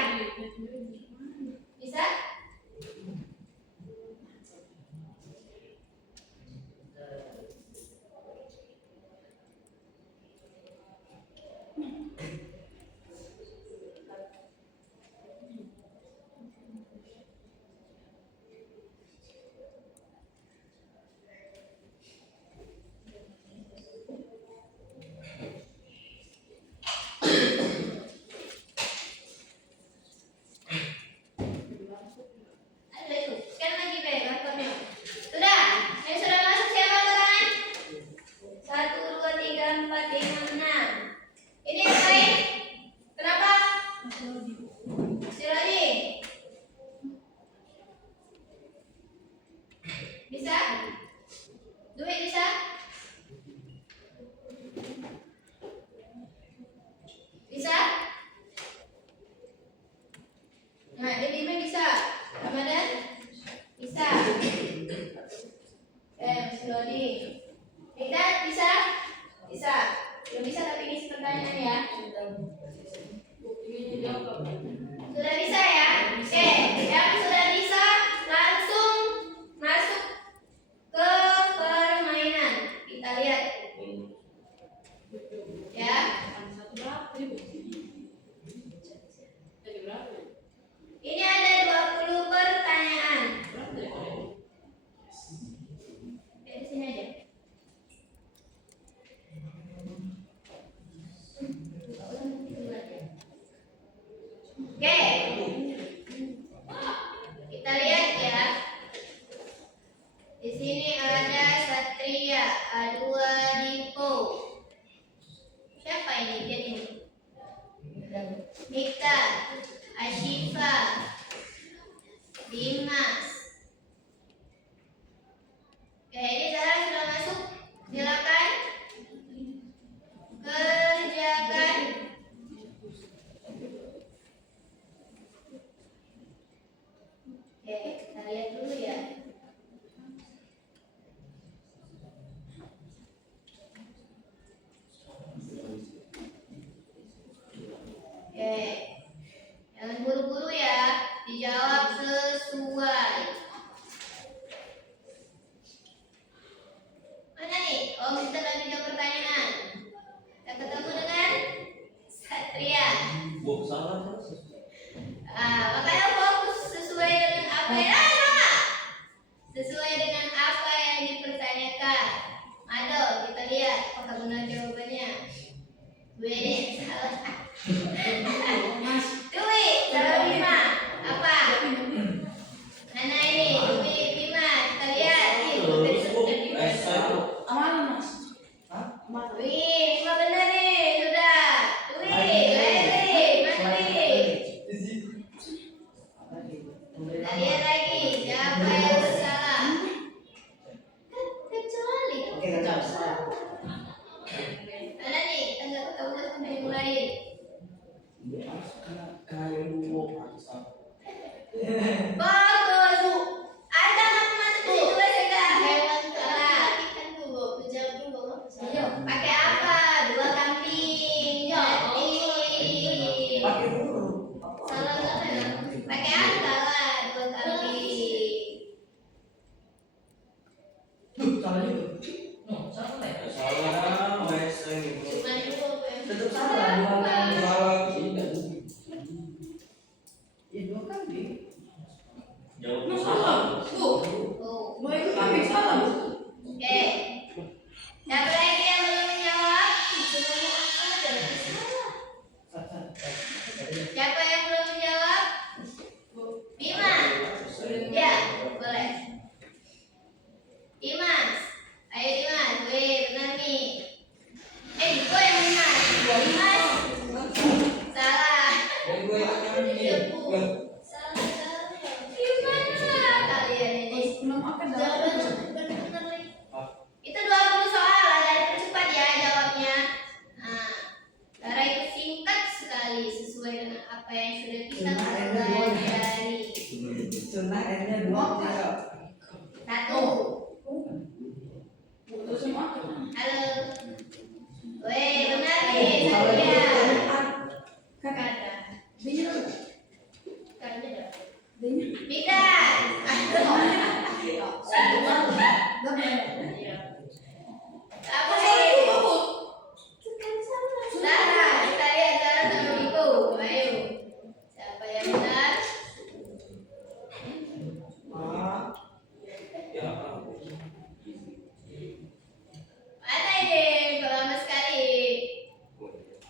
Bisa? Ada itu. Scan lagi Be, kartonnya. Sudah? Yang sudah masuk siapa angkat tangan? 1, 2, 3, 4, 5, 6. Ini yang lain? Kenapa? Siladi. Bisa? Duit bisa? Bisa? Nah, ini bisa. Ramadan? Bisa. Slowly. Kita bisa? Bisa. Belum bisa tapi ngisi pertanyaan ya. Sudah bisa ya? Oke, yang sudah bisa langsung masuk ke permainan. Kita lihat. Ya. Ini ada 20 pertanyaan. Di sini aja. Oke. Kita lihat ya. Di sini ada Satria, Adua Dipo. Siapa ini? Dia ini. Mita, Ashifa, Dimas. Oke, ini Zara sudah masuk. Silakan kerjakan. Oke, kita lihat dulu ya. Oke, jangan buru-buru ya, dijawab sesuai. Mana nih? Oh, kita lagi jawab pertanyaan. Kita ketemu dengan Satria. Bu, salah. Makanya fokus sesuai dengan apa yang salah. Sesuai dengan apa yang dipertanyakan. Aduh, kita lihat apakah benar jawabannya. Wede, salah. Dwi, salah 5. Apa? dua kali. Jawab Salah. Tuh. Tuh. Dua itu kami salah. Oke. Siapa lagi yang belum menjawab? Siapa yang belum menjawab? Bima. Ya, boleh. Dimas. Ayo Dimas. Wih, benar nih. Diko yang benar. Dimas. Salah. Gue Gimana kalian ini? Jawaban benar lagi. Itu 20 soal, ada percepat ya jawabnya. Nah, cara itu singkat sekali sesuai dengan apa yang sudah kita pelajari. Sunnah N-nya 2 tidak. Satu. Halo. Weh, benar nih, Satria. Kata. Bidan. Apa sih? Sarah, kita lihat Sarah sama Miko. Ayo. Siapa yang benar? Mana ini? Lama sekali.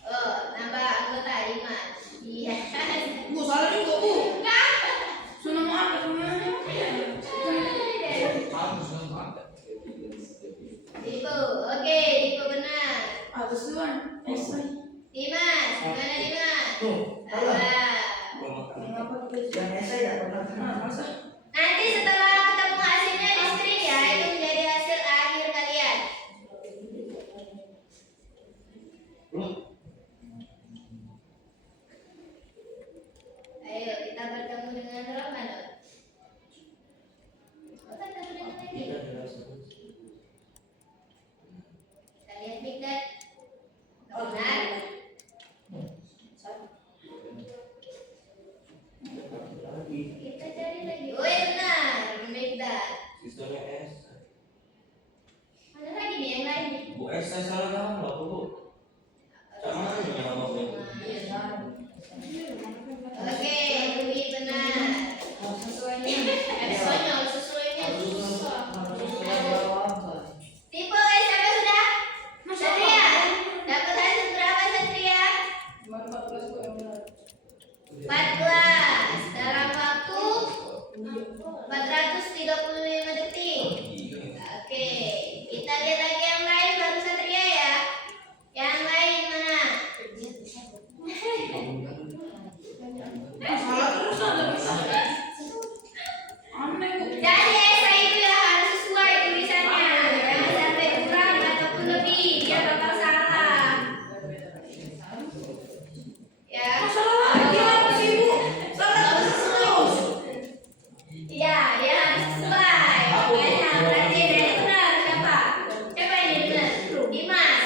Oh, nambah anggota 5. Iya. Bu, salah juga, Bu. Enggak. Sunnah mu'akkad semuanya. Dipo, oke, Dipo benar. Atas tuan. Dimas, gimana Dimas? Tuh, salah. Salah. Yang esai ya pernah kenal masa? Nanti setelah ketemu hasilnya di screen ya, itu menjadi hasil akhir kalian. Ayo kita bertemu dengan Ramadan. Kita ketemu dengan lagi. Kita lihat Mikdad. Benar. Kita cari lagi. Oh benar, Mikdad. Sisanya S. Ada lagi nih yang lain nih. Bu S saya salah kan Bapak Bu. Sama aja jawabnya. Oke, Ruby benar. Ada konyol sesuainya susah. Tipe siapa sudah? Satria. Dapat hasil berapa Satria? 14 kok yang benar. 14 dalam waktu 435 detik. Oke, kita lihat lagi yang lain baru Satria ya. Yang lain mana? Salah terus ada bisa. Aneh, Bu. Jadi esai itu ya harus sesuai tulisannya, jangan sampai kurang ataupun lebih, dia bakal salah. Ya. Salah lagi apa sih, Bu? Salah terus. Iya, dia harus sesuai. Makanya berarti ada yang benar siapa? Siapa ini benar? Dimas.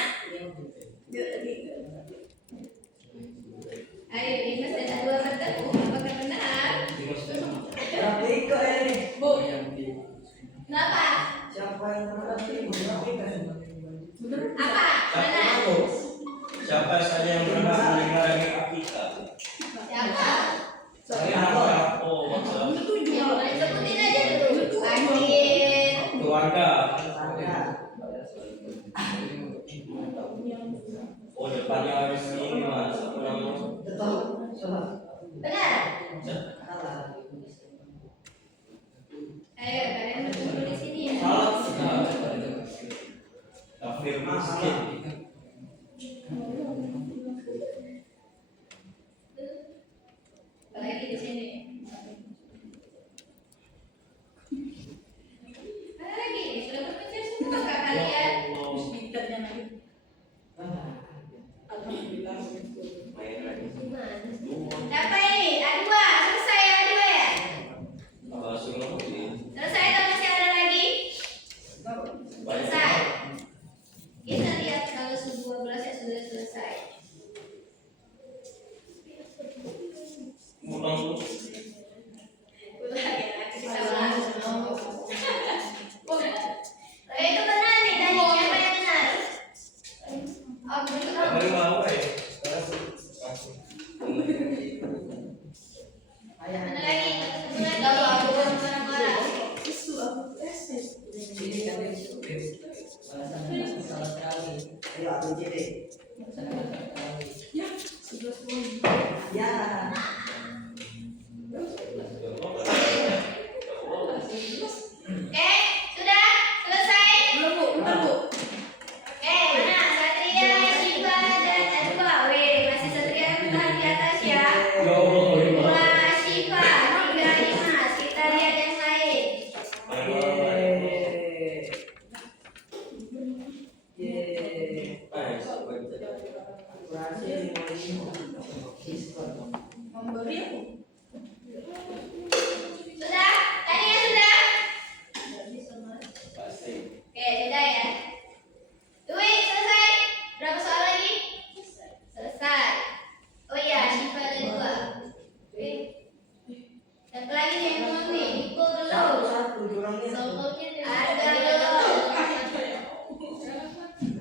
Ayo Dimas ada 2 bertemu, apakah benar? Tapi kok ini? Bu. Kenapa? Siapa yang pernah pilih? Apa? Mana? Siapa saja yang pernah mendengarkan akikah? Siapa? Saya oh, Yang boleh sebutin aja dulu. Akhir. keluarga. Oh, depannya harus ini Mas. Apa namanya? Betul. Salah. Benar? Salah. Ayo kalian berkumpul di sini ya. Salah. Kafir miskin. Apalagi di sini. Ada lagi? Sudah berpikir semua kak kalian? Mikdadnya lagi. Alhamdulillah. Siapa ini? A2, selesai ya A2 ya? Selesai atau masih ada lagi? Selesai. Kita lihat kalau 12 ya sudah selesai. Pulang Siapa lagi nih yang ngomong nih? Diko dulu. Satu jurangnya. Arga dulu.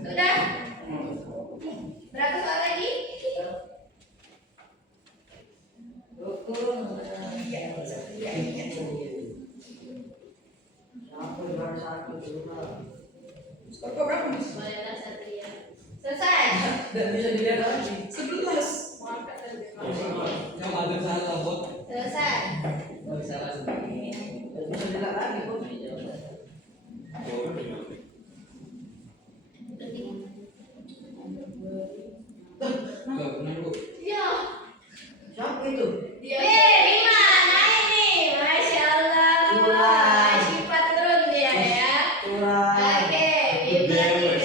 Sudah? Berapa soal lagi? Satu jurang satu jurang. Skor kau berapa nih? Bolehlah Satria. Selesai. Dan bisa dilihat lagi. 11. Yang ada salah bot. Selesai. Nggak bisa langsung. Bisa dilihat lagi kok. Nggak pernah bu. Yo. Siapa itu? Bima, naik nih. Masya Allah. Curang. Syifa turun dia ya. Jurang. Oke, Bima 3.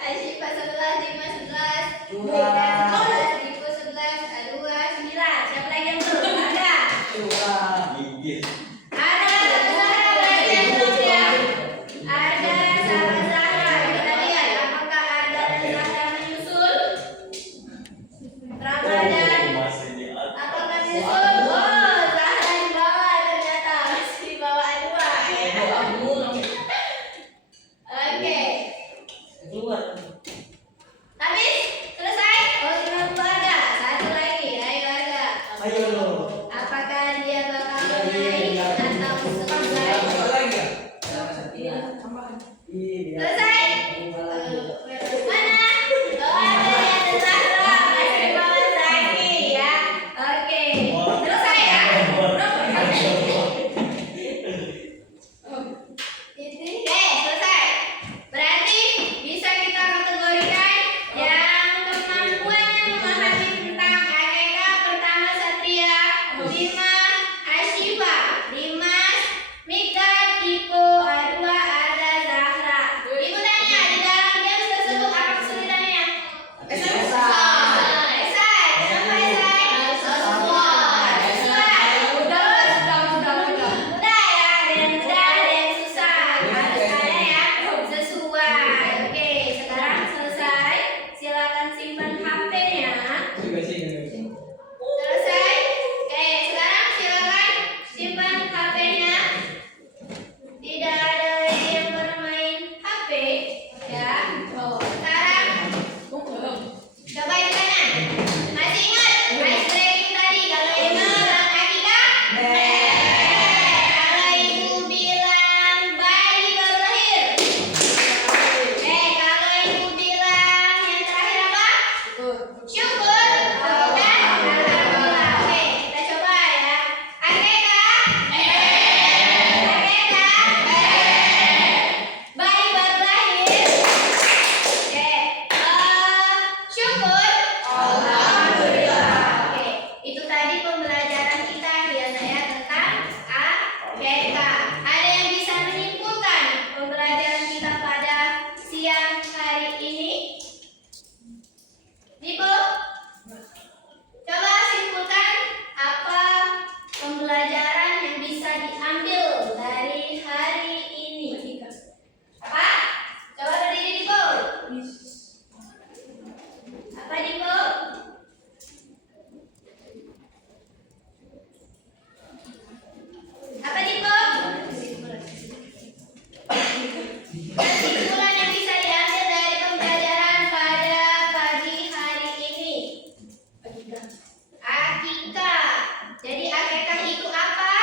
Asyifa 11, Bima 11. Curang. 11, Diko 11, Alua 9. Siapa lagi yang belum? Ada. Jurang. Ada Zahra lagi yang belum ya? Ada sama Zahra. Kita lihat apakah Arda dan Zahra menyusul? Ramadan. Apakah menyusul? Oh, Zahra di bawah ternyata masih di bawah dua ya. Oke. Keluar. Habis? Selesai? Oh, cuma dua ada. Satu lagi. Ayo Arda. Ayo lo. Apakah dia bakal naik atau selesai? Apa lagi ya? Iya. Selesai? Mana? Oh, ada yang Zahra masih di bawah Zaki ya. Oke. Selesai ya? Oke, selesai. Berarti bisa kita kategorikan yang kemampuannya memahami tentang AKK pertama Satria, Bima, Asyifa, Dimas, Mika, Diko, Arwa, Arda, Zahra. Ibu tanya, di dalam games tersebut apa kesulitannya? Esai. Siapa esai? Semua. Mudah ya, ada yang mudah, ada yang susah. Harus ada yang sesuai. Oke, sekarang selesai. Silakan simpan HP-nya. Juga sih. Selesai? Oke, sekarang silakan simpan HP-nya. Tidak ada lagi yang bermain HP, ya. Sekarang coba yang kanan. Masih ingat ice breaking tadi? Kalau Ibu bilang Akika, kalau Ibu bilang bayi baru lahir, kalau Ibu bilang yang terakhir apa? Syukur. Dan alhamdulillah. Oke, kita coba ya. Akika, bayi baru lahir. Oke, syukur. Alhamdulillah. Oke, itu tadi pembelajaran kita ya saya tentang AKK. Ada yang bisa menyimpulkan pembelajaran kita pada siang hari ini? Ibu, coba simpulkan apa pembelajaran yang bisa diambil dari hari ini. Apa? Coba berdiri Diko. Apa Diko? Apa Diko? Kesimpulan yang bisa diambil dari pembelajaran pada pagi hari ini. Akikah. Jadi akikah itu apa?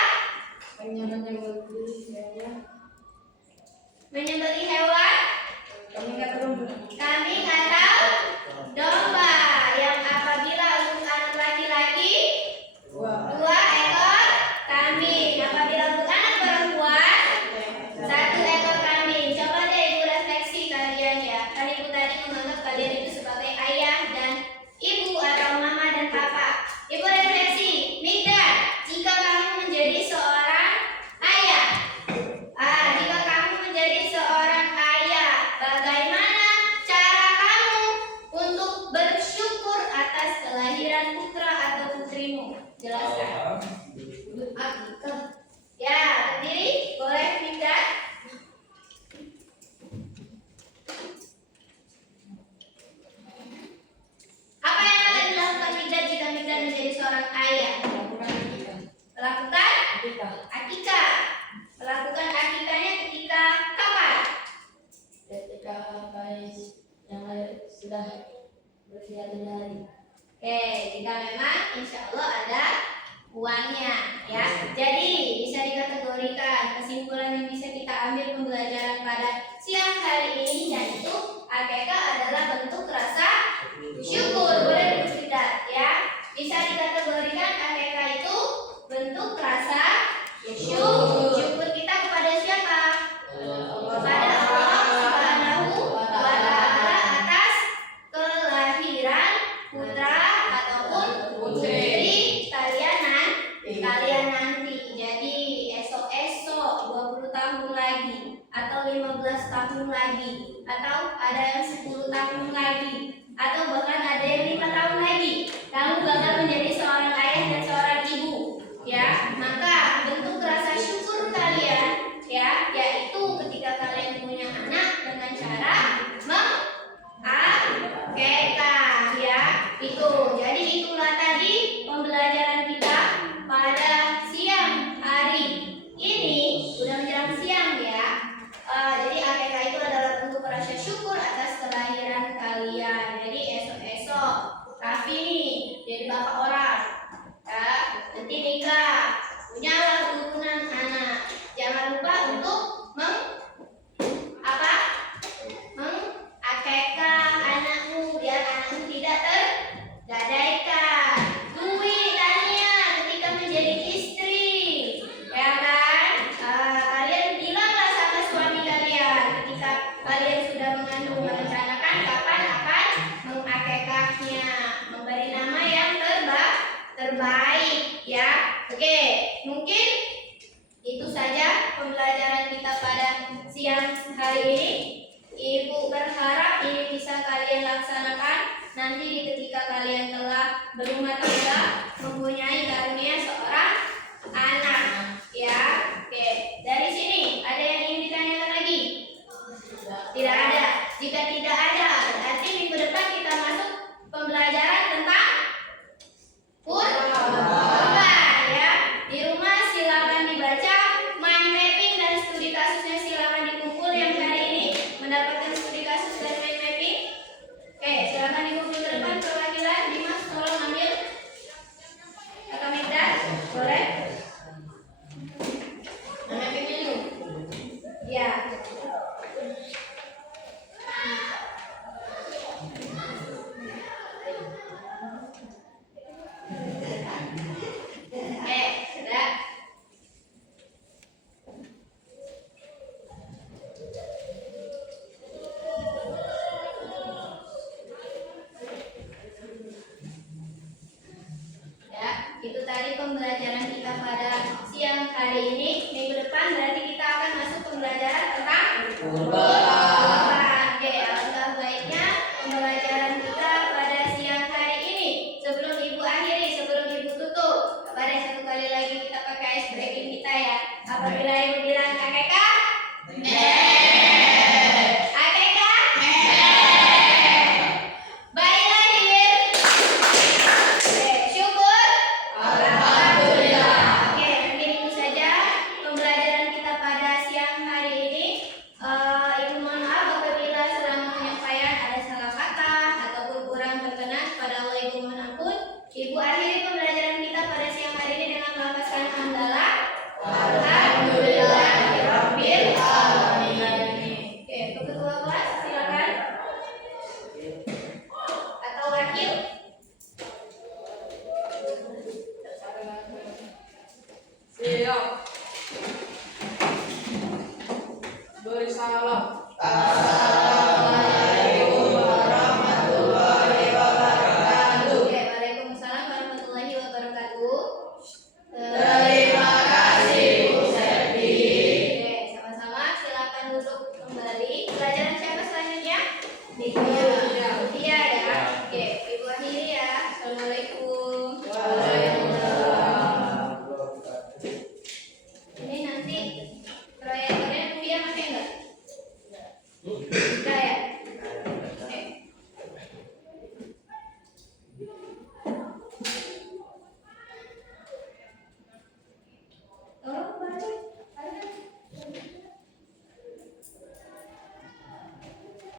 Menyembelih hewan? Kami atau domba yang apabila untuk anak laki-laki 2 ekor kambing, apabila untuk anak perempuan 1 ekor kambing. Coba deh Ibu refleksi kalian ya. Kan Ibu tadi menganggap kalian itu sebagai ayah dan ibu atau mama dan papa. Ibu refleksi, Migdad, jika kamu menjadi seorang ayah, jika kamu menjadi seorang ayah, bagaimana cara kamu untuk perempuannya ya. Jadi bisa dikategorikan kesimpulan yang bisa kita ambil pembelajaran pada siang hari ini, yaitu akekah adalah bentuk rasa syukur. Boleh dulu tidak ya? Bisa dikategorikan akekah itu bentuk rasa syukur. Syukur kita kepada siapa? Kepada Allah Subhanahu wa Ta'ala atas kelahiran putra ataupun putri kalian nanti. Jadi esok-esok 20 tahun lagi atau 15 tahun lagi atau ada yang 10 tahun lagi atau bahkan ada yang 5 tahun lagi, kamu bakal menjadi seorang ayah dan seorang ibu ya. Maka bentuk rasa syukur kalian ya, yaitu ketika kalian punya anak dengan cara mengakekah ya. Jadi itulah tadi pembelajaran kita pada siang hari ini. Udah menjelang siang ya. Jadi akekah itu adalah bentuk rasa syukur atas kelahiran kalian. Jadi esok-esok Raffi nih jadi bapak orang ya, nanti nikah, punyalah keturunan anak. Jangan lupa untuk mengakekah anakmu biar anakmu tidak tergadaikan. Dwi tanya ketika menjadi istri ya kan, kalian bilanglah sama suami kalian ketika kalian sudah mengandung, merencanakan kapan akan mengakekahnya, memberi nama yang terbaik ya. Oke, mungkin itu saja pembelajaran kita pada siang hari ini. Ibu berharap ini bisa kalian laksanakan nanti ketika kalian telah berumah tangga, mempunyai karunia seorang anak ya. Oke, dari sini ada yang ingin ditanyakan lagi? Tidak ada. Jika tidak ada, berarti minggu depan kita masuk pembelajaran tentang kurban ya. Di rumah silakan dibaca mind mapping dan studi kasusnya, silakan dikumpul yang hari ini mendapatkan studi kasus dan mind mapping. Oke, silakan dikumpul ke depan. Perwakilan Dimas, tolong ambil kata Megdan, boleh? Mind mappingnya dulu. Ya. Sudah. Ya, itu tadi pembelajaran kita pada siang hari ini. Minggu depan berarti kita akan masuk pembelajaran tentang kurban.